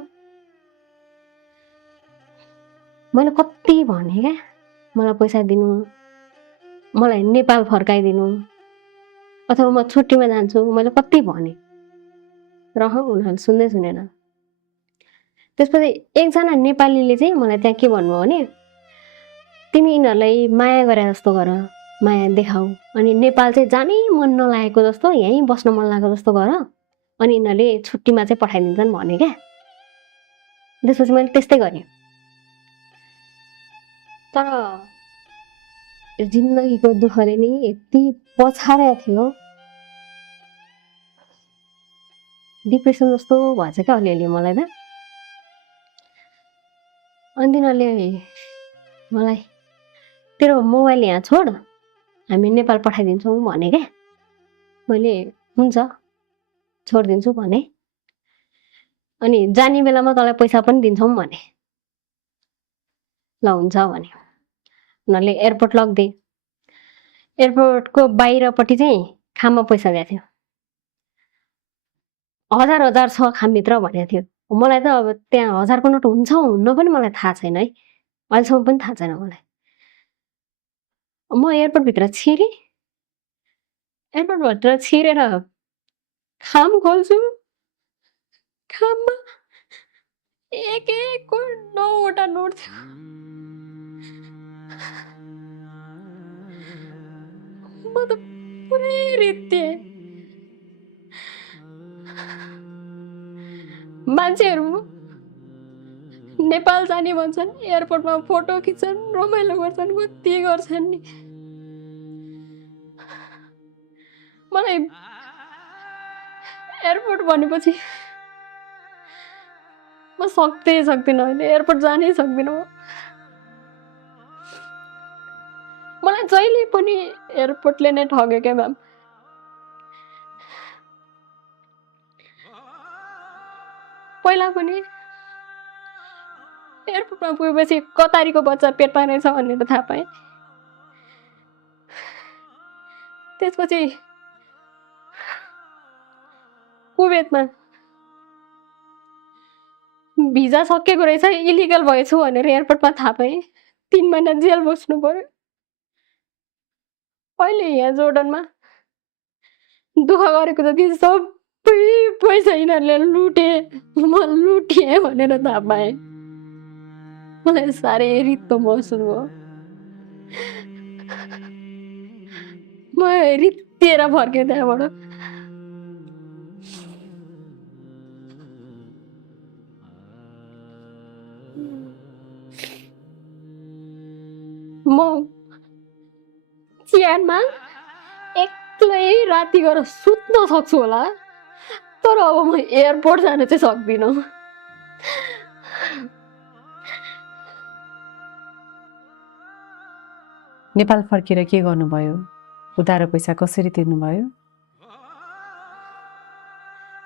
मैले कति भने क्या, मलाई पैसा दिनु, मलाई नेपाल फर्काइदिनु, अथवा म छुट्टीमा जान्छु। मैले कति भने, उनीहरूले सुन्दै सुनेन। त्यसपछि एकजना नेपालीले चाहिँ मलाई त्यहाँ के भन्नुभयो भने, तिमी यिनीहरूलाई माया गरे जस्तो गर, माया देखाऊ, अनि नेपाल चाहिँ जानै मन नलागेको जस्तो, यहीँ बस्न मन लागेको जस्तो गर, अनि यिनीहरूले छुट्टीमा चाहिँ पठाइदिन्छन् भने क्या। त्यसपछि मैले त्यस्तै गरेँ। तर जिन्दगीको दुःखले नि यति पछारेको थियो, डिप्रेसन जस्तो भएछ क्या अलिअलि मलाई त। अनि तिनीहरूले मलाई तेरो मोबाइल यहाँ छोड, हामी नेपाल पठाइदिन्छौँ भने क्या। मैले हुन्छ छोडिदिन्छु भने। अनि जाने बेलामा तँलाई पैसा पनि दिन्छौँ भने। ल हुन्छ भने उनीहरूले एयरपोर्ट लगिदिए। एयरपोर्टको बाहिरपट्टि चाहिँ खाममा पैसा दिएको थियो। 1000 छ खामभित्र भनेको थियो। मलाई त अब त्यहाँ 1000को नोट हुन्छ हुन्न पनि मलाई थाहा छैन है, अहिलेसम्म पनि थाहा छैन मलाई। म एयरपोर्टभित्र छिरेँ, एयरपोर्टभित्र छिरेर खाम खोल्छु, खाममा 1-1को 9वटा नोट थियो। म त पुरै रित्तेँ। मान्छेहरू नेपाल जाने भन्छन्, एयरपोर्टमा फोटो खिच्छन्, रमाइलो गर्छन्, कति गर्छन् नि। मलाई एयरपोर्ट भनेपछि म सक्दिनँ, अहिले एयरपोर्ट जानै सक्दिनँ। मलाई जहिले पनि एयरपोर्टले नै ठग्यो क्या म्याम। पहिला पनि एयरपोर्टमा पुगेपछि कतारीको बच्चा पेटमा रहेछ भनेर थाहा पाएँ। त्यसपछि कुवेतमा भिजा सकिएको रहेछ, इलिगल भएछु भनेर एयरपोर्टमा थाहा पाएँ। 3 महिना जेल बस्नु पर्यो। अहिले यहाँ जोर्डनमा दुःख गरेको जति सबै पैसा यिनीहरूले लुटे, म लुटिएँ भनेर थाहा पाएँ। मलाई साह्रै रित्तो महसुस भयो। म रित्तिएर फर्केँ त्यहाँबाट। म चियानमा एक्लै राति गएर सुत्न सक्छु होला, तर अब म एयरपोर्ट जान चाहिँ सक्दिनँ। नेपाल फर्केर के गर्नुभयो? उधारो पैसा कसरी तिर्नुभयो?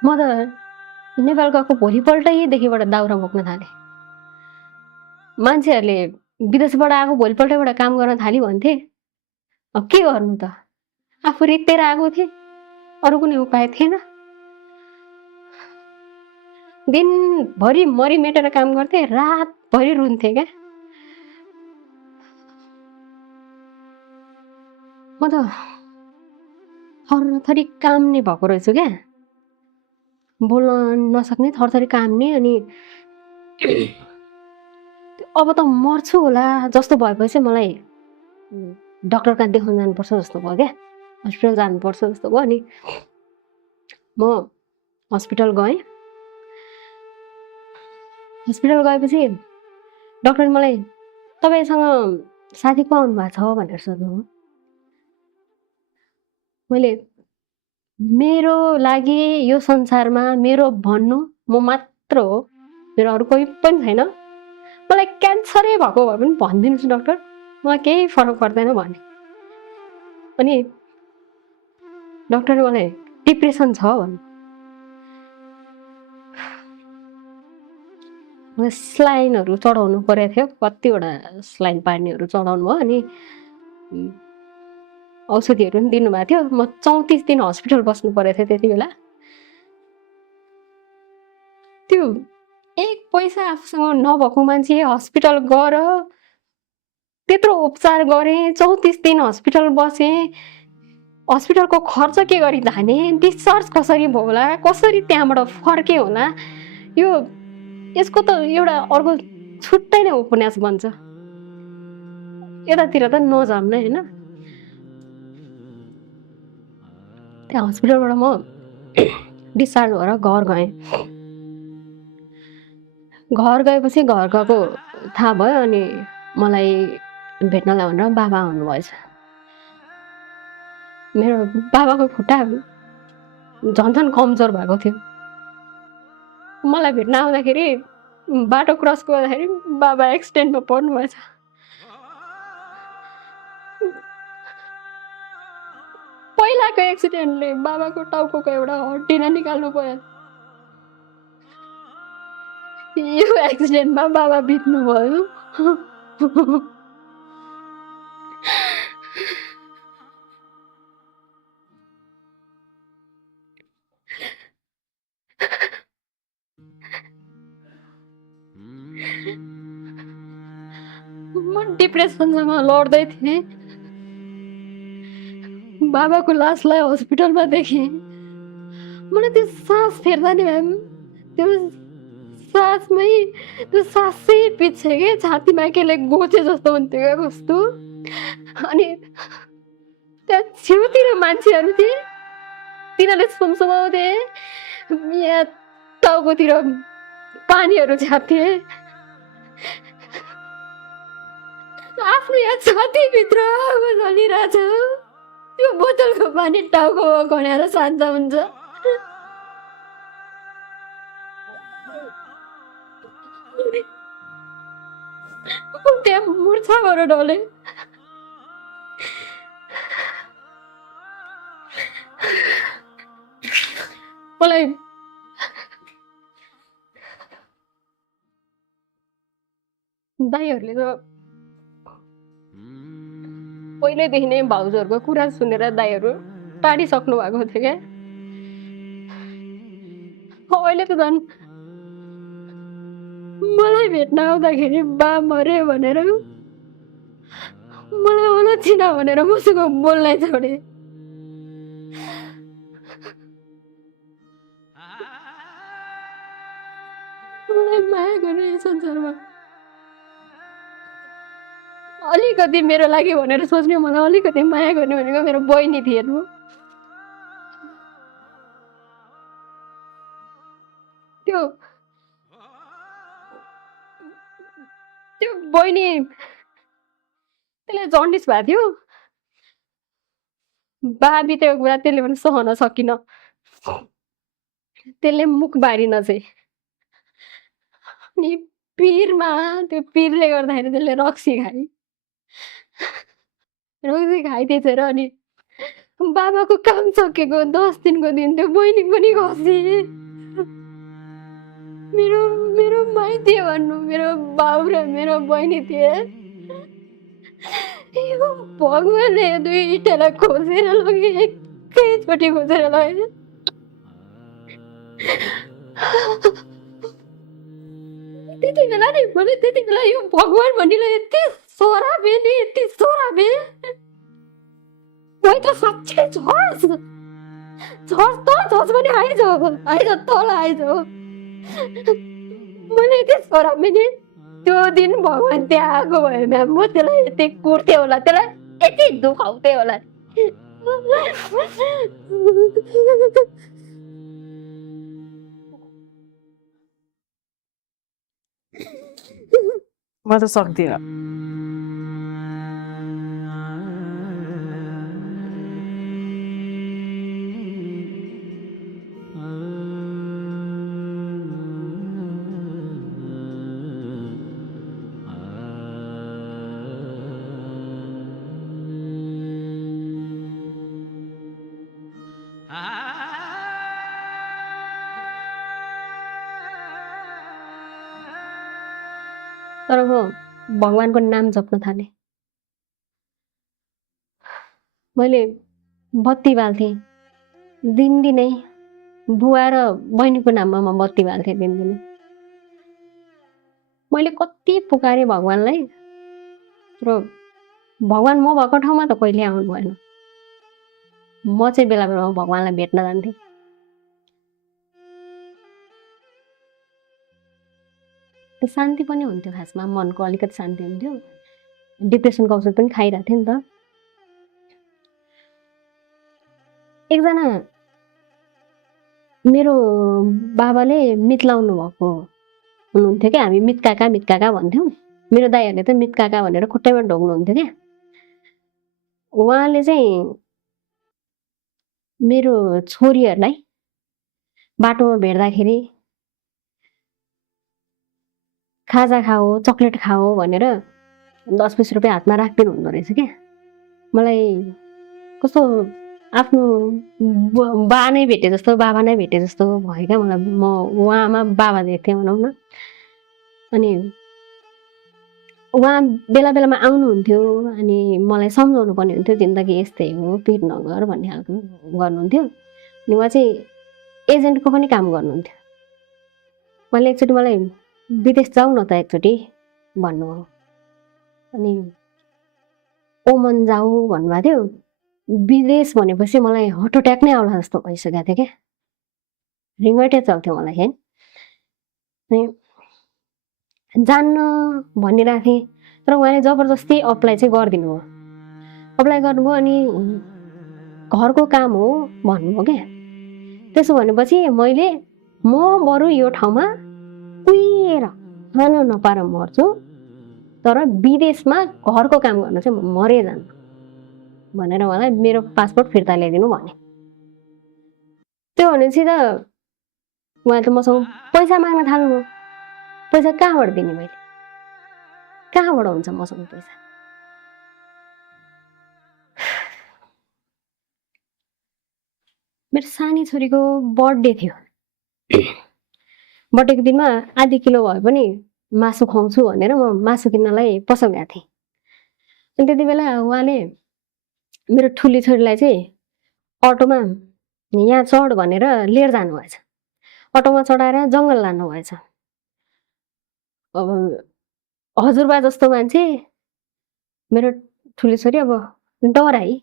म त नेपाल गएको भोलिपल्टैदेखिबाट दाउरा बोक्न थालेँ। मान्छेहरूले विदेशबाट आएको भोलिपल्टैबाट काम गर्न थाल्यो भन्थे। अब के गर्नु त? आफू रित्तेर आएको थिएँ, अरू कुनै उपाय थिएन। दिनभरि मरि मेटेर काम गर्थेँ, रातभरि रुन्थेँ क्या। म त थरथरी काम्ने भएको रहेछु क्या, बोल्न नसक्ने थरथरी काम्ने। अनि अब त मर्छु होला जस्तो भएपछि मलाई डक्टर कहाँ देखाउन जानुपर्छ जस्तो भयो क्या, हस्पिटल जानुपर्छ जस्तो भयो। अनि म हस्पिटल गएँ। हस्पिटल गएपछि डक्टरले मलाई तपाईँसँग साथी को आउनु भएको छ भनेर सोध्नुभयो। मैले मेरो लागि यो संसारमा मेरो भन्नु म मात्र हो, मेरो अरू कोही पनि छैन। मलाई क्यान्सरै भएको भए पनि भनिदिनुहोस् डक्टर, मलाई केही फरक पर्दैन भने। अनि डक्टरले मलाई डिप्रेसन छ भन्नु। मलाई स्लाइनहरू चढाउनु परेको थियो, कतिवटा स्लाइन पार्नेहरू चढाउनु भयो। अनि औषधिहरू पनि दिनुभएको थियो। म 34 दिन हस्पिटल बस्नु परेको थियो त्यति बेला। त्यो एक पैसा आफूसँग नभएको मान्छे हस्पिटल गएर त्यत्रो उपचार गरेँ, 34 दिन हस्पिटल बसेँ। हस्पिटलको खर्च के गरी धाने, डिस्चार्ज कसरी भयो होला, कसरी त्यहाँबाट फर्केँ होला, यसको त एउटा अर्को छुट्टै नै उपन्यास बन्छ। यतातिर त नजाऊँ नै होइन। त्यहाँ हस्पिटलबाट म डिस्चार्ज भएर घर गएँ। घर गएपछि घर गएको थाहा भयो। अनि मलाई भेट्नलाई भनेर बाबा आउनुभएछ। मेरो बाबाको खुट्टा झन् कमजोर भएको थियो। मलाई भेट्न आउँदाखेरि बाटो क्रस गर्दाखेरि बाबा एक्सिडेन्टमा पर्नुभएछ। पहिलाको एक्सिडेन्टले बाबाको टाउकोको एउटा हड्डी नै निकाल्नु पर्यो। यो एक्सिडेन्टमा बाबा बित्नु भयो। म डिप्रेसनसँग लड्दै थिएँ। बाबाको लासलाई हस्पिटलमा देखेँ। मलाई त्यो सास फेर्दा नि म्याम, त्यो सासमै त्यो सासै पिच्छे के छातीमा केले गोचे जस्तो हुन्थ्यो क्या कस्तो। अनि त्यहाँ छेउतिर मान्छेहरू थिए, तिनीहरूले सुमसुमाउँथे, यहाँ टाउकोतिर पानीहरू छ्याप्थे। आफ्नो यहाँ छातीभित्र चलिरहेछ, त्यो बोतलको पानी टाउकोमा खनेर शान्त हुन्छ। त्यहाँ मुर्छा भएर डले। मलाई दाइहरूले त पहिल्यैदेखि नै भाउजूहरूको कुरा सुनेर दाइहरू टाढिसक्नु भएको थियो क्या। अहिले त झन् मलाई भेट्न आउँदाखेरि बा मरे भनेर मलाई अलक्षिन भनेर मसँग बोल्नै छोडे। मलाई माया गर्ने यो संसारमा अलिकति मेरो लागि भनेर सोच्ने, मलाई अलिकति माया गर्ने भनेको मेरो बहिनी थिएन। त्यो त्यो बहिनी त्यसलाई जन्डिस भएको थियो। बा बितेको कुरा त्यसले पनि सहन सकिन, त्यसले मुख बारिन चाहिँ। अनि पिरमा त्यो पिरले गर्दाखेरि त्यसले रक्सी खाए। रक्सी खाइदिएछ र अनि बाबाको काम सकेको 10 दिनको दिन त्यो बहिनी पनि खसी। मेरो मेरो माइती भन्नु मेरो बाउ र मेरो बहिनी थिए। यो भगवानले दुईटालाई खोजेर लगे, एकैचोटि खोजेर लगे। त्यति बेला नि मैले त्यति बेला यो भगवान भन्नेलाई यति सोराबे नि, यति सोराबे। मैं त साँच्चै झस् त झस् पनि आइज तल आइज। मैले यति सोराबे नि, त्यो दिन भगवान त्यहाँ आएको भयो म्याम, म त्यसलाई यति कुट्थेँ होला, त्यसलाई यति दुखाउँथेँ होला। म त सक्दिनँ। तर म भगवानको नाम जप्न थालेँ। मैले बत्ती बाल्थेँ दिनदिनै, बुवा र बहिनीको नाममा म बत्ती बाल्थेँ दिनदिनै। मैले कति पुकारेँ भगवानलाई, तर भगवान म भएको ठाउँमा त कहिले आउनु भएन। म चाहिँ बेला बेलामा भगवानलाई भेट्न जान्थेँ। शान्ति पनि हुन्थ्यो, खासमा मनको अलिकति शान्ति हुन्थ्यो। डिप्रेसनको औषध पनि खाइरहेको थिएँ नि त। एकजना मेरो बाबाले मित लाउनु भएको हुनुहुन्थ्यो क्या, हामी मित काका भन्थ्यौँ। मेरो दाइहरूले त मित काका भनेर खुट्टैमा ढोग्नुहुन्थ्यो क्या। उहाँले चाहिँ मेरो छोरीहरूलाई बाटोमा भेट्दाखेरि खाजा खाओ, चक्लेट खाओ भनेर 10-20 रुपियाँ हातमा राखिदिनु हुँदो रहेछ क्या। मलाई कस्तो आफ्नो बा नै भेटे जस्तो, बाबा नै भेटे जस्तो भयो क्या मलाई। म उहाँमा बाबा देख्थेँ भनौँ न। अनि उहाँ बेला बेलामा आउनुहुन्थ्यो, अनि मलाई सम्झाउनु पर्ने हुन्थ्यो, जिन्दगी यस्तै हो, पिर नगर भन्ने खालको गर्नुहुन्थ्यो। अनि उहाँ चाहिँ एजेन्टको पनि काम गर्नुहुन्थ्यो। उहाँले एकचोटि मलाई विदेश जाऊ न त एकचोटि भन्नुभयो। अनि ओमन जाऊ भन्नुभएको थियो। विदेश भनेपछि मलाई हार्ट अट्याक नै आउला जस्तो भइसकेको थियो क्या। रिङ्गटे चल्थ्यो मलाई है। अनि जान्न भनिरहेको थिएँ, तर उहाँले जबरजस्ती अप्लाई चाहिँ गरिदिनु भयो। अप्लाई गर्नुभयो अनि घरको काम हो भन्नुभयो क्या। त्यसो भनेपछि मैले म बरु यो ठाउँमा कुहिएर खान नपाएर मर्छु, तर विदेशमा घरको काम गर्न चाहिँ म मरे जान्न भनेर उहाँलाई मेरो पासपोर्ट फिर्ता ल्याइदिनु भने। त्यो भनेपछि त उहाँ त मसँग पैसा माग्न थाल्नुभयो। पैसा कहाँबाट दिने मैले? कहाँबाट हुन्छ मसँग पैसा? मेरो सानी छोरीको बर्थडे थियो। बर्थडेको दिनमा आधी किलो भए पनि मासु खुवाउँछु भनेर म मासु किन्नलाई पसल गएको थिएँ। अनि त्यति बेला उहाँले मेरो ठुली छोरीलाई चाहिँ अटोमा यहाँ चढ भनेर लिएर जानुभएछ। अटोमा चढाएर जङ्गल लानुभएछ। अब हजुरबा जस्तो मान्छे मेरो ठुली छोरी अब डराई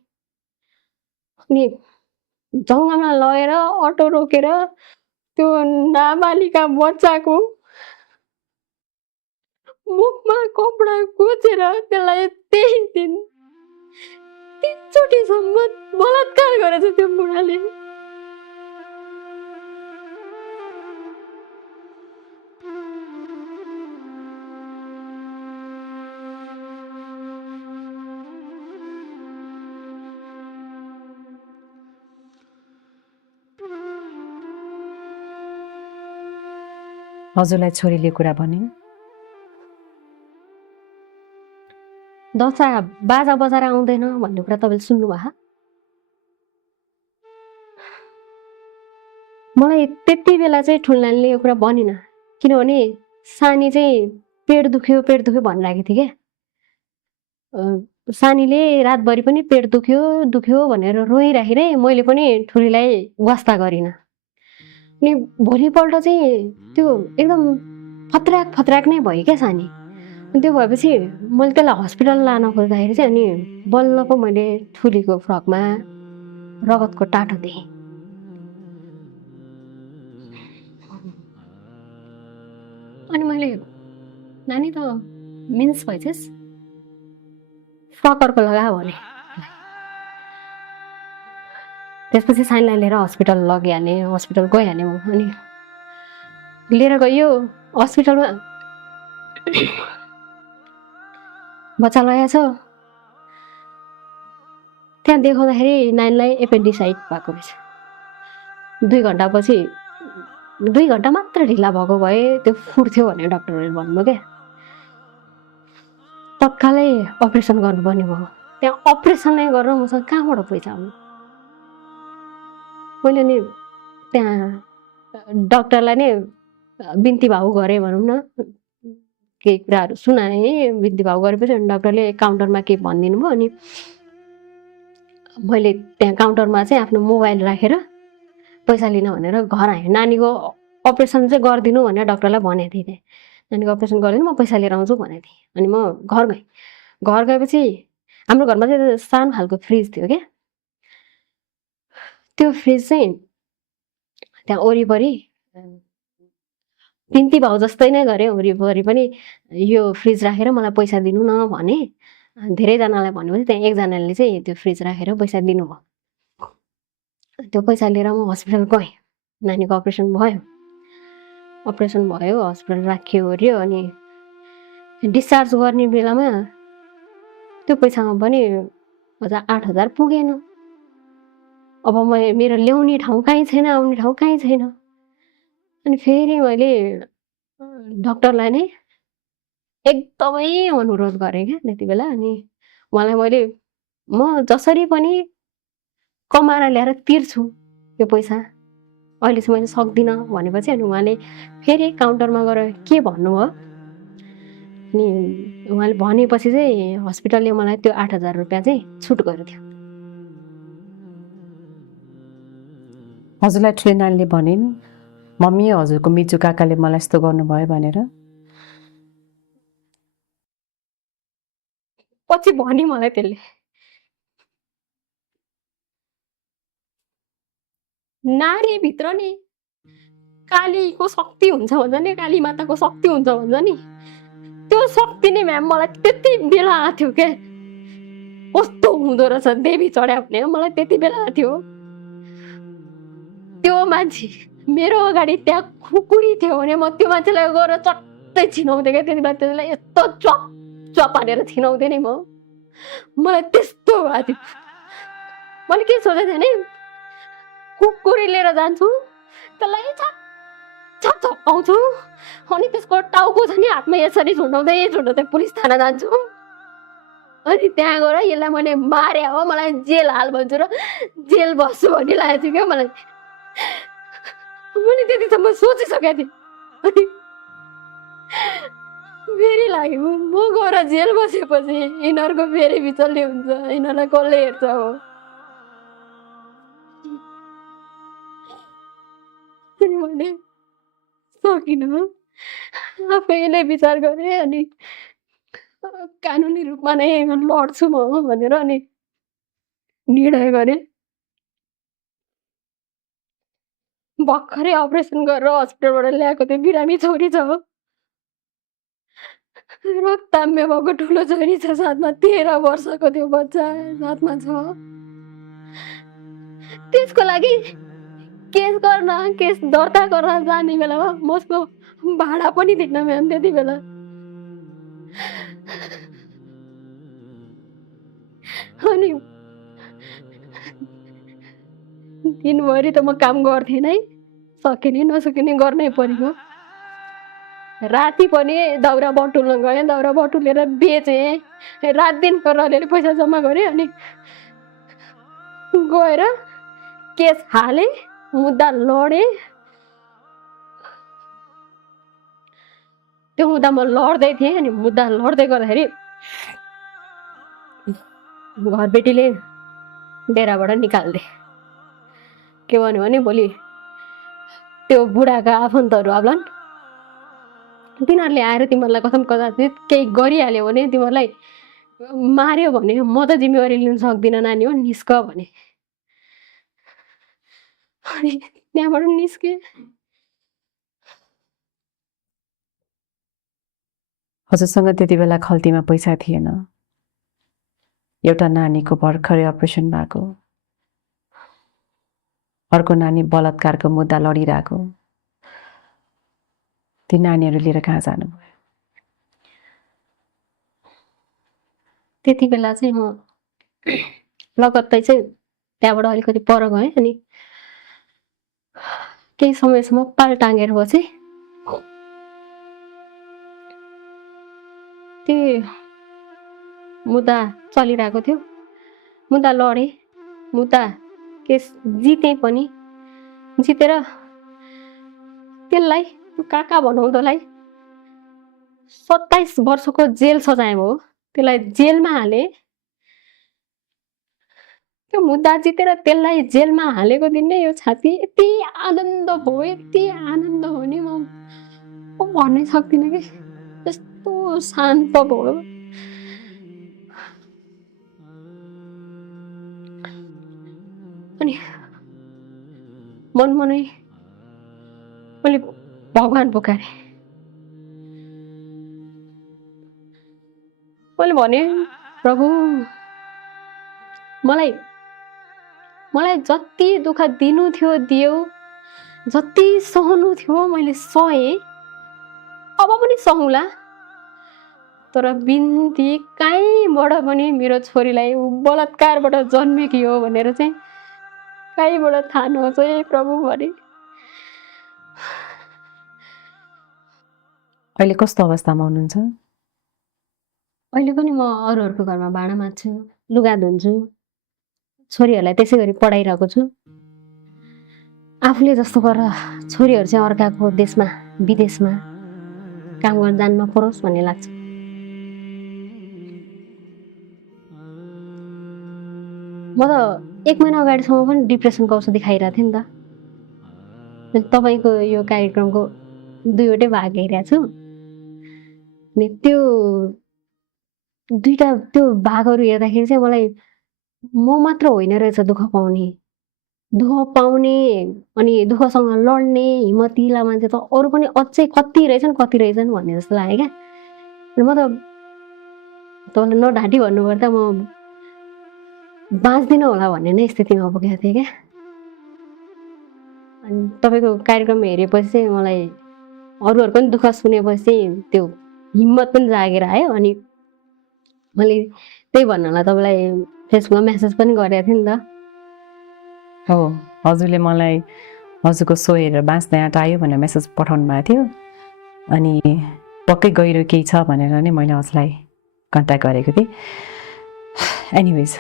अनि जङ्गलमा लगेर अटो रोकेर त्यो नाबालिका बच्चाको मुखमा कपडा कोचेर त्यसलाई त्यही दिन 3 चोटिसम्म बलात्कार गरेछ त्यो बुढाले। हजुरलाई छोरीले कुरा भने? दशा बाजा बजाएर आउँदैन भन्ने कुरा तपाईँले सुन्नुभयो? मलाई त्यति बेला चाहिँ ठुल्नानीले यो कुरा भनिन, किनभने सानी चाहिँ पेट दुख्यो भनिरहेको थियो क्या। सानीले रातभरि पनि पेट दुख्यो भनेर रोइराखेरै मैले पनि ठुलीलाई वास्ता गरिनँ। अनि भोलिपल्ट चाहिँ त्यो एकदम फत्राक नै भयो क्या सानी। त्यो भएपछि मैले त्यसलाई हस्पिटल लान खोज्दाखेरि चाहिँ अनि बल्ल पो मैले ठुलीको फ्रकमा रगतको टाटो देखेँ। अनि मैले नानी त मिन्स भइछस्, फ्रक अर्को लगा भने। त्यसपछि सानीलाई लिएर हस्पिटल लगिहालेँ, हस्पिटल गइहालेँ म। अनि लिएर गयो हस्पिटलमा, बच्चा लगाएछ। त्यहाँ देखाउँदाखेरि नानीलाई एपेन्डिसाइट भएको रहेछ। 2 घन्टा मात्र ढिला भएको भए त्यो फुट्थ्यो भनेर डाक्टरहरूले भन्नुभयो क्या। तत्कालै अपरेसन गर्नुपर्ने भयो। त्यहाँ अपरेसन नै गरेर मसँग कहाँबाट पैसा आउनु? मैले नि त्यहाँ डाक्टरलाई नै बिन्ती भाउ गरेँ भनौँ न, केही कुराहरू सुनाएँ। बिन्ती भाउ गरेपछि अनि डाक्टरले काउन्टरमा के भनिदिनु भयो। अनि मैले त्यहाँ काउन्टरमा चाहिँ आफ्नो मोबाइल राखेर पैसा लिन भनेर घर आएँ। नानीको अपरेसन चाहिँ गरिदिनु भनेर डाक्टरलाई भनेको थिएँ। त्यहाँ नानीको अपरेसन गरिदिनु, म पैसा लिएर आउँछु भनेको थिएँ। अनि म घर गएँ। घर गएपछि हाम्रो घरमा चाहिँ सानो खालको फ्रिज थियो क्या। त्यो फ्रिज चाहिँ त्यहाँ वरिपरि बिन्ती भाउ जस्तै नै गरेँ। वरिपरि पनि यो फ्रिज राखेर मलाई पैसा दिनु न भने। धेरैजनालाई भनेपछि त्यहाँ एकजनाले चाहिँ त्यो फ्रिज राखेर पैसा दिनुभयो। त्यो पैसा लिएर म हस्पिटल गएँ। नानीको अपरेसन भयो, हस्पिटल राखियो ओर्यो। अनि डिस्चार्ज गर्ने बेलामा त्यो पैसामा पनि अझ 8,000 पुगेन। अब मेरो ल्याउने ठाउँ कहीँ छैन, आउने ठाउँ कहीँ छैन। अनि फेरि मैले डाक्टरलाई नै एकदमै अनुरोध गरेँ क्या त्यति बेला। अनि उहाँलाई मैले म जसरी पनि कमाएर ल्याएर तिर्छु यो पैसा, अहिले चाहिँ मैले सक्दिनँ भनेपछि अनि उहाँले फेरि काउन्टरमा गएर के भन्नुभयो। अनि उहाँले भनेपछि चाहिँ हस्पिटलले मलाई त्यो 8,000 रुपियाँ चाहिँ छुट गरिदियो। हजुरलाई ठुले नानीले भनिन्, मम्मी हजुरको मिजु काकाले मलाई यस्तो गर्नुभयो भनेर? पछि भनि मलाई त्यसले, नारीभित्र नि कालीको शक्ति हुन्छ भन्छ नि, काली माताको शक्ति हुन्छ भन्छ नि, त्यो शक्ति नै म्याम मलाई त्यति बेला आथ्यो क्या। कस्तो हुँदो रहेछ देवी चढ्या भने मलाई त्यति बेला आथ्यो। त्यो मान्छे मेरो अगाडि त्यहाँ खुकुरी थियो भने म त्यो मान्छेलाई गएर चट्टै छिनाउँथेँ क्या। त्यति बेला त्यसलाई यस्तो च्वाप हानेर छिनाउँथेँ नि म। मलाई त्यस्तो भएको थियो। मैले के सोचेको थिएँ भने कुकुरी लिएर जान्छु, त्यसलाई झपाउँछु, अनि त्यसको टाउको छ नि हातमा यसरी झुन्डाउँदै पुलिस थाना जान्छु। अनि त्यहाँ गएर यसलाई मैले मारे हो, मलाई जेल हाल भन्छु र जेल बस्छु भन्ने लागेको थियो क्या मलाई। मैले त्यतिसम्म सोचिसकेको थिएँ। अनि फेरि लाग्यो म गएर जेल बसेपछि यिनीहरूको फेरि बिचल्ने हुन्छ, यिनीहरूलाई कसले हेर्छ हो। अनि मैले सकिनँ। आफैले विचार गरेँ अनि कानुनी रूपमा नै लड्छु म भनेर अनि निर्णय गरेँ। भर्खरै अपरेसन गरेर हस्पिटलबाट ल्याएको त्यो बिरामी छोरी छ। रक्ताम्य भएको ठुलो छोरी छ साथमा, 13 वर्षको त्यो बच्चा साथमा छ। त्यसको लागि केस दर्ता गर्न जाने बेलामा मसँग भाडा पनि थिएन म्याम त्यति बेला। अनि दिनभरि त म काम गर्थेँ नै, सकिने नसकिने गर्नै पऱ्यो। राति पनि दाउरा बटुल्न गएँ, दाउरा बटुलेर बेचेँ, रात दिन गरेर पैसा जम्मा गरेँ अनि गएर केस हालेँ, मुद्दा लडेँ। त्यो मुद्दा म लड्दै थिएँ अनि मुद्दा लड्दै गर्दाखेरि घरबेटीले डेराबाट निकाल्दे। के भन्यो भने भोलि त्यो बुढाका आफन्तहरू आउलान्, तिनीहरूले आएर तिमीहरूलाई कथम कदाचित केही गरिहाल्यो भने तिमीहरूलाई मार्यो भने म त जिम्मेवारी लिन सक्दिनँ नानी हो, निस्क भने। अनि त्यहाँबाट निस्केँ। हजुरसँग त्यति बेला खल्तीमा पैसा थिएन, एउटा नानीको भर्खरै अपरेसन भएको, अर्को नानी बलात्कारको मुद्दा लडिरहेको, ती नानीहरू लिएर कहाँ जानुभयो? त्यति बेला चाहिँ म लगत्तै चाहिँ त्यहाँबाट अलिकति पर गएँ अनि केही समयसम्म पाल टाँगेर बसेँ। त्यो मुद्दा चलिरहेको थियो, मुद्दा लडेँ, मुद्दा केस जितेँ पनि। जितेर त्यसलाई काका बनाउँदोलाई 27 वर्षको जेल सजाय भयो, त्यसलाई जेलमा हालेँ। त्यो मुद्दा जितेर त्यसलाई जेलमा हालेको दिन नै यो छाती यति आनन्द भयो, यति आनन्द भयो नि म भन्नै सक्दिनँ कि यस्तो शान्त भयो। अनि मनमनै मैले भगवान पुकारेँ। मैले भने प्रभु मलाई जति दुःख दिनु थियो दियो, जति सहनु थियो मैले सहेँ, अब पनि सहौँला। तर बिन्ती कहीँबाट पनि मेरो छोरीलाई बलात्कारबाट जन्मेकी हो भनेर चाहिँ कहीँबाट थाहा नहोस् है प्रभु भने। अहिले कस्तो अवस्थामा हुनुहुन्छ? अहिले पनि म अरूहरूको घरमा भाँडा माझ्छु, लुगा धुन्छु, छोरीहरूलाई त्यसै गरी पढाइरहेको छु। आफूले जस्तो गरेर छोरीहरू चाहिँ अर्काको देशमा विदेशमा काम गर्न जान नपरोस् भन्ने लाग्छ। म त 1 महिना अगाडिसम्म पनि डिप्रेसनको औषधि खाइरहेको थिएँ नि त। तपाईँको यो कार्यक्रमको 2वटै भाग हेरेको छु। अनि त्यो 2टा त्यो भागहरू हेर्दाखेरि चाहिँ मलाई म मात्र होइन रहेछ दुःख पाउने अनि दुःखसँग लड्ने हिम्मतिला मान्छे त अरू पनि अझै कति रहेछन् भन्ने जस्तो लाग्यो क्या। म त तपाईँले नढाँटी भन्नुपर्दा म बाँच्दिनँ होला भन्ने नै स्थितिमा पुगेको थिएँ क्या। अनि तपाईँको कार्यक्रम हेरेपछि चाहिँ मलाई अरूहरूको पनि दुःख सुनेपछि चाहिँ त्यो हिम्मत पनि जागेर आयो। अनि मैले त्यही भन्नलाई तपाईँलाई फेसबुकमा मेसेज पनि गरेको थिएँ नि त। हो, हजुरले मलाई हजुरको सो हेरेर बाँच्ने आँट आयो भनेर मेसेज पठाउनु भएको थियो। अनि पक्कै गहिरो केही छ भनेर नै मैले हजुरलाई कन्ट्याक्ट गरेको थिएँ। एनिवेज,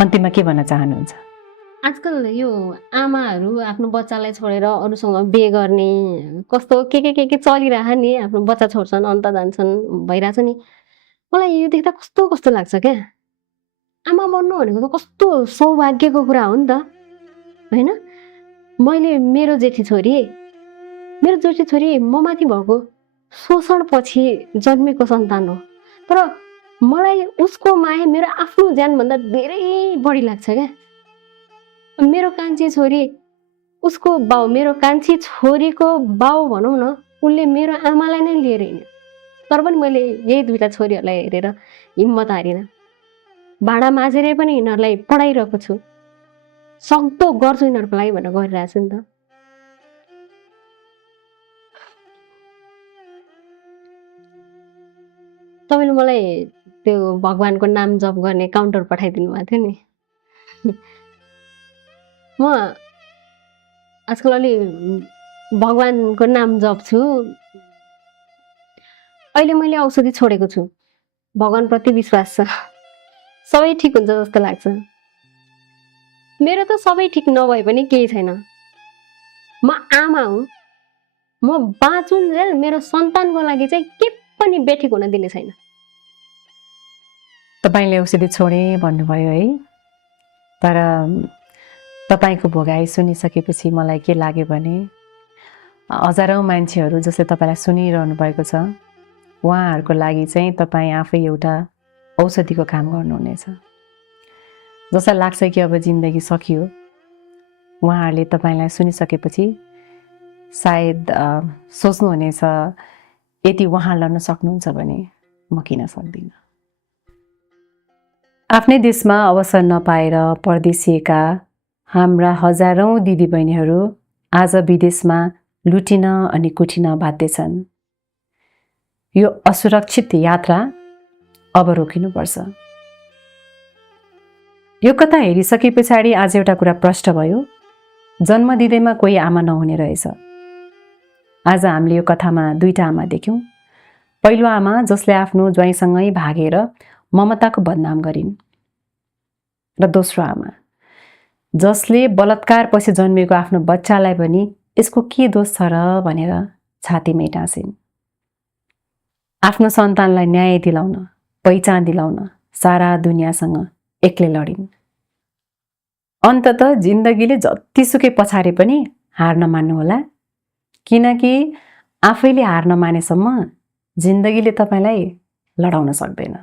अन्तिममा के भन्न चाहनुहुन्छ? आजकल यो आमाहरू आफ्नो बच्चालाई छोडेर अरूसँग बिहे गर्ने कस्तो के चलिरह नि, आफ्नो बच्चा छोड्छन् अन्त जान्छन् भइरहेछ नि। मलाई यो देख्दा कस्तो लाग्छ क्या। आमा बन्नु भनेको त कस्तो सौभाग्यको कुरा हो नि त, होइन? मैले मेरो जेठी छोरी म माथि भएको शोषणपछि जन्मेको सन्तान हो, तर मलाई उसको माया मेरो आफ्नो ज्यानभन्दा धेरै बढी लाग्छ क्या। मेरो कान्छी छोरी, उसको बाउ, मेरो कान्छी छोरीको बाउ भनौँ न, उसले मेरो आमालाई नै लिएर हिँड्यो। तर पनि मैले यही दुईटा छोरीहरूलाई हेरेर हिम्मत हारिनँ। भाँडा माझेरै पनि यिनीहरूलाई पढाइरहेको छु, सक्दो गर्छु यिनीहरूको लागि भनेर गरिरहेको छु नि त। तपाईँले मलाई त्यो भगवानको नाम जप गर्ने काउन्टर पठाइदिनु भएको थियो नि। म आजकल अलि भगवानको नाम जप्छु। अहिले मैले औषधि छोडेको छु, भगवानप्रति विश्वास छ, सबै ठिक हुन्छ जस्तो लाग्छ। मेरो त सबै ठिक नभए पनि केही छैन, म आमा हुँ। म बाँचुन्जेल मेरो सन्तानको लागि चाहिँ के पनि बेठिक हुन दिने छैन। तपाईँले औषधि छोडे भन्नुभयो है, तर तपाईँको भोगाई सुनिसकेपछि मलाई के लाग्यो भने हजारौँ मान्छेहरू जसले तपाईँलाई सुनिरहनु भएको छ, उहाँहरूको लागि चाहिँ तपाईँ आफै एउटा औषधिको काम गर्नुहुनेछ। जसलाई लाग्छ कि अब जिन्दगी सकियो, उहाँहरूले तपाईँलाई सुनिसकेपछि सायद सोच्नुहुनेछ यदि उहाँ लड्न सक्नुहुन्छ भने म किन सक्दिनँ। आफ्नै देशमा अवसर नपाएर परदेशिएका हाम्रा हजारौँ दिदीबहिनीहरू आज विदेशमा लुटिन अनि कुटिन बाध्य छन्। यो असुरक्षित यात्रा अब रोकिनुपर्छ। यो कथा हेरिसके पछाडि आज एउटा कुरा प्रष्ट भयो, जन्म दिँदैमा कोही आमा नहुने रहेछ। आज हामीले यो कथामा दुईटा आमा देख्यौँ। पहिलो आमा जसले आफ्नो ज्वाइँसँगै भागेर ममताको बदनाम गरिन्, र दोस्रो आमा जसले बलात्कारपछि जन्मेको आफ्नो बच्चालाई पनि यसको के दोष छ र भनेर छातीमै टाँसिन्। आफ्नो सन्तानलाई न्याय दिलाउन, पहिचान दिलाउन सारा दुनियाँसँग एक्लै लडिन्। अन्ततः जिन्दगीले जतिसुकै पछारे पनि हार नमान्नुहोला, किनकि आफैले हार नमानेसम्म जिन्दगीले तपाईँलाई लडाउन सक्दैन।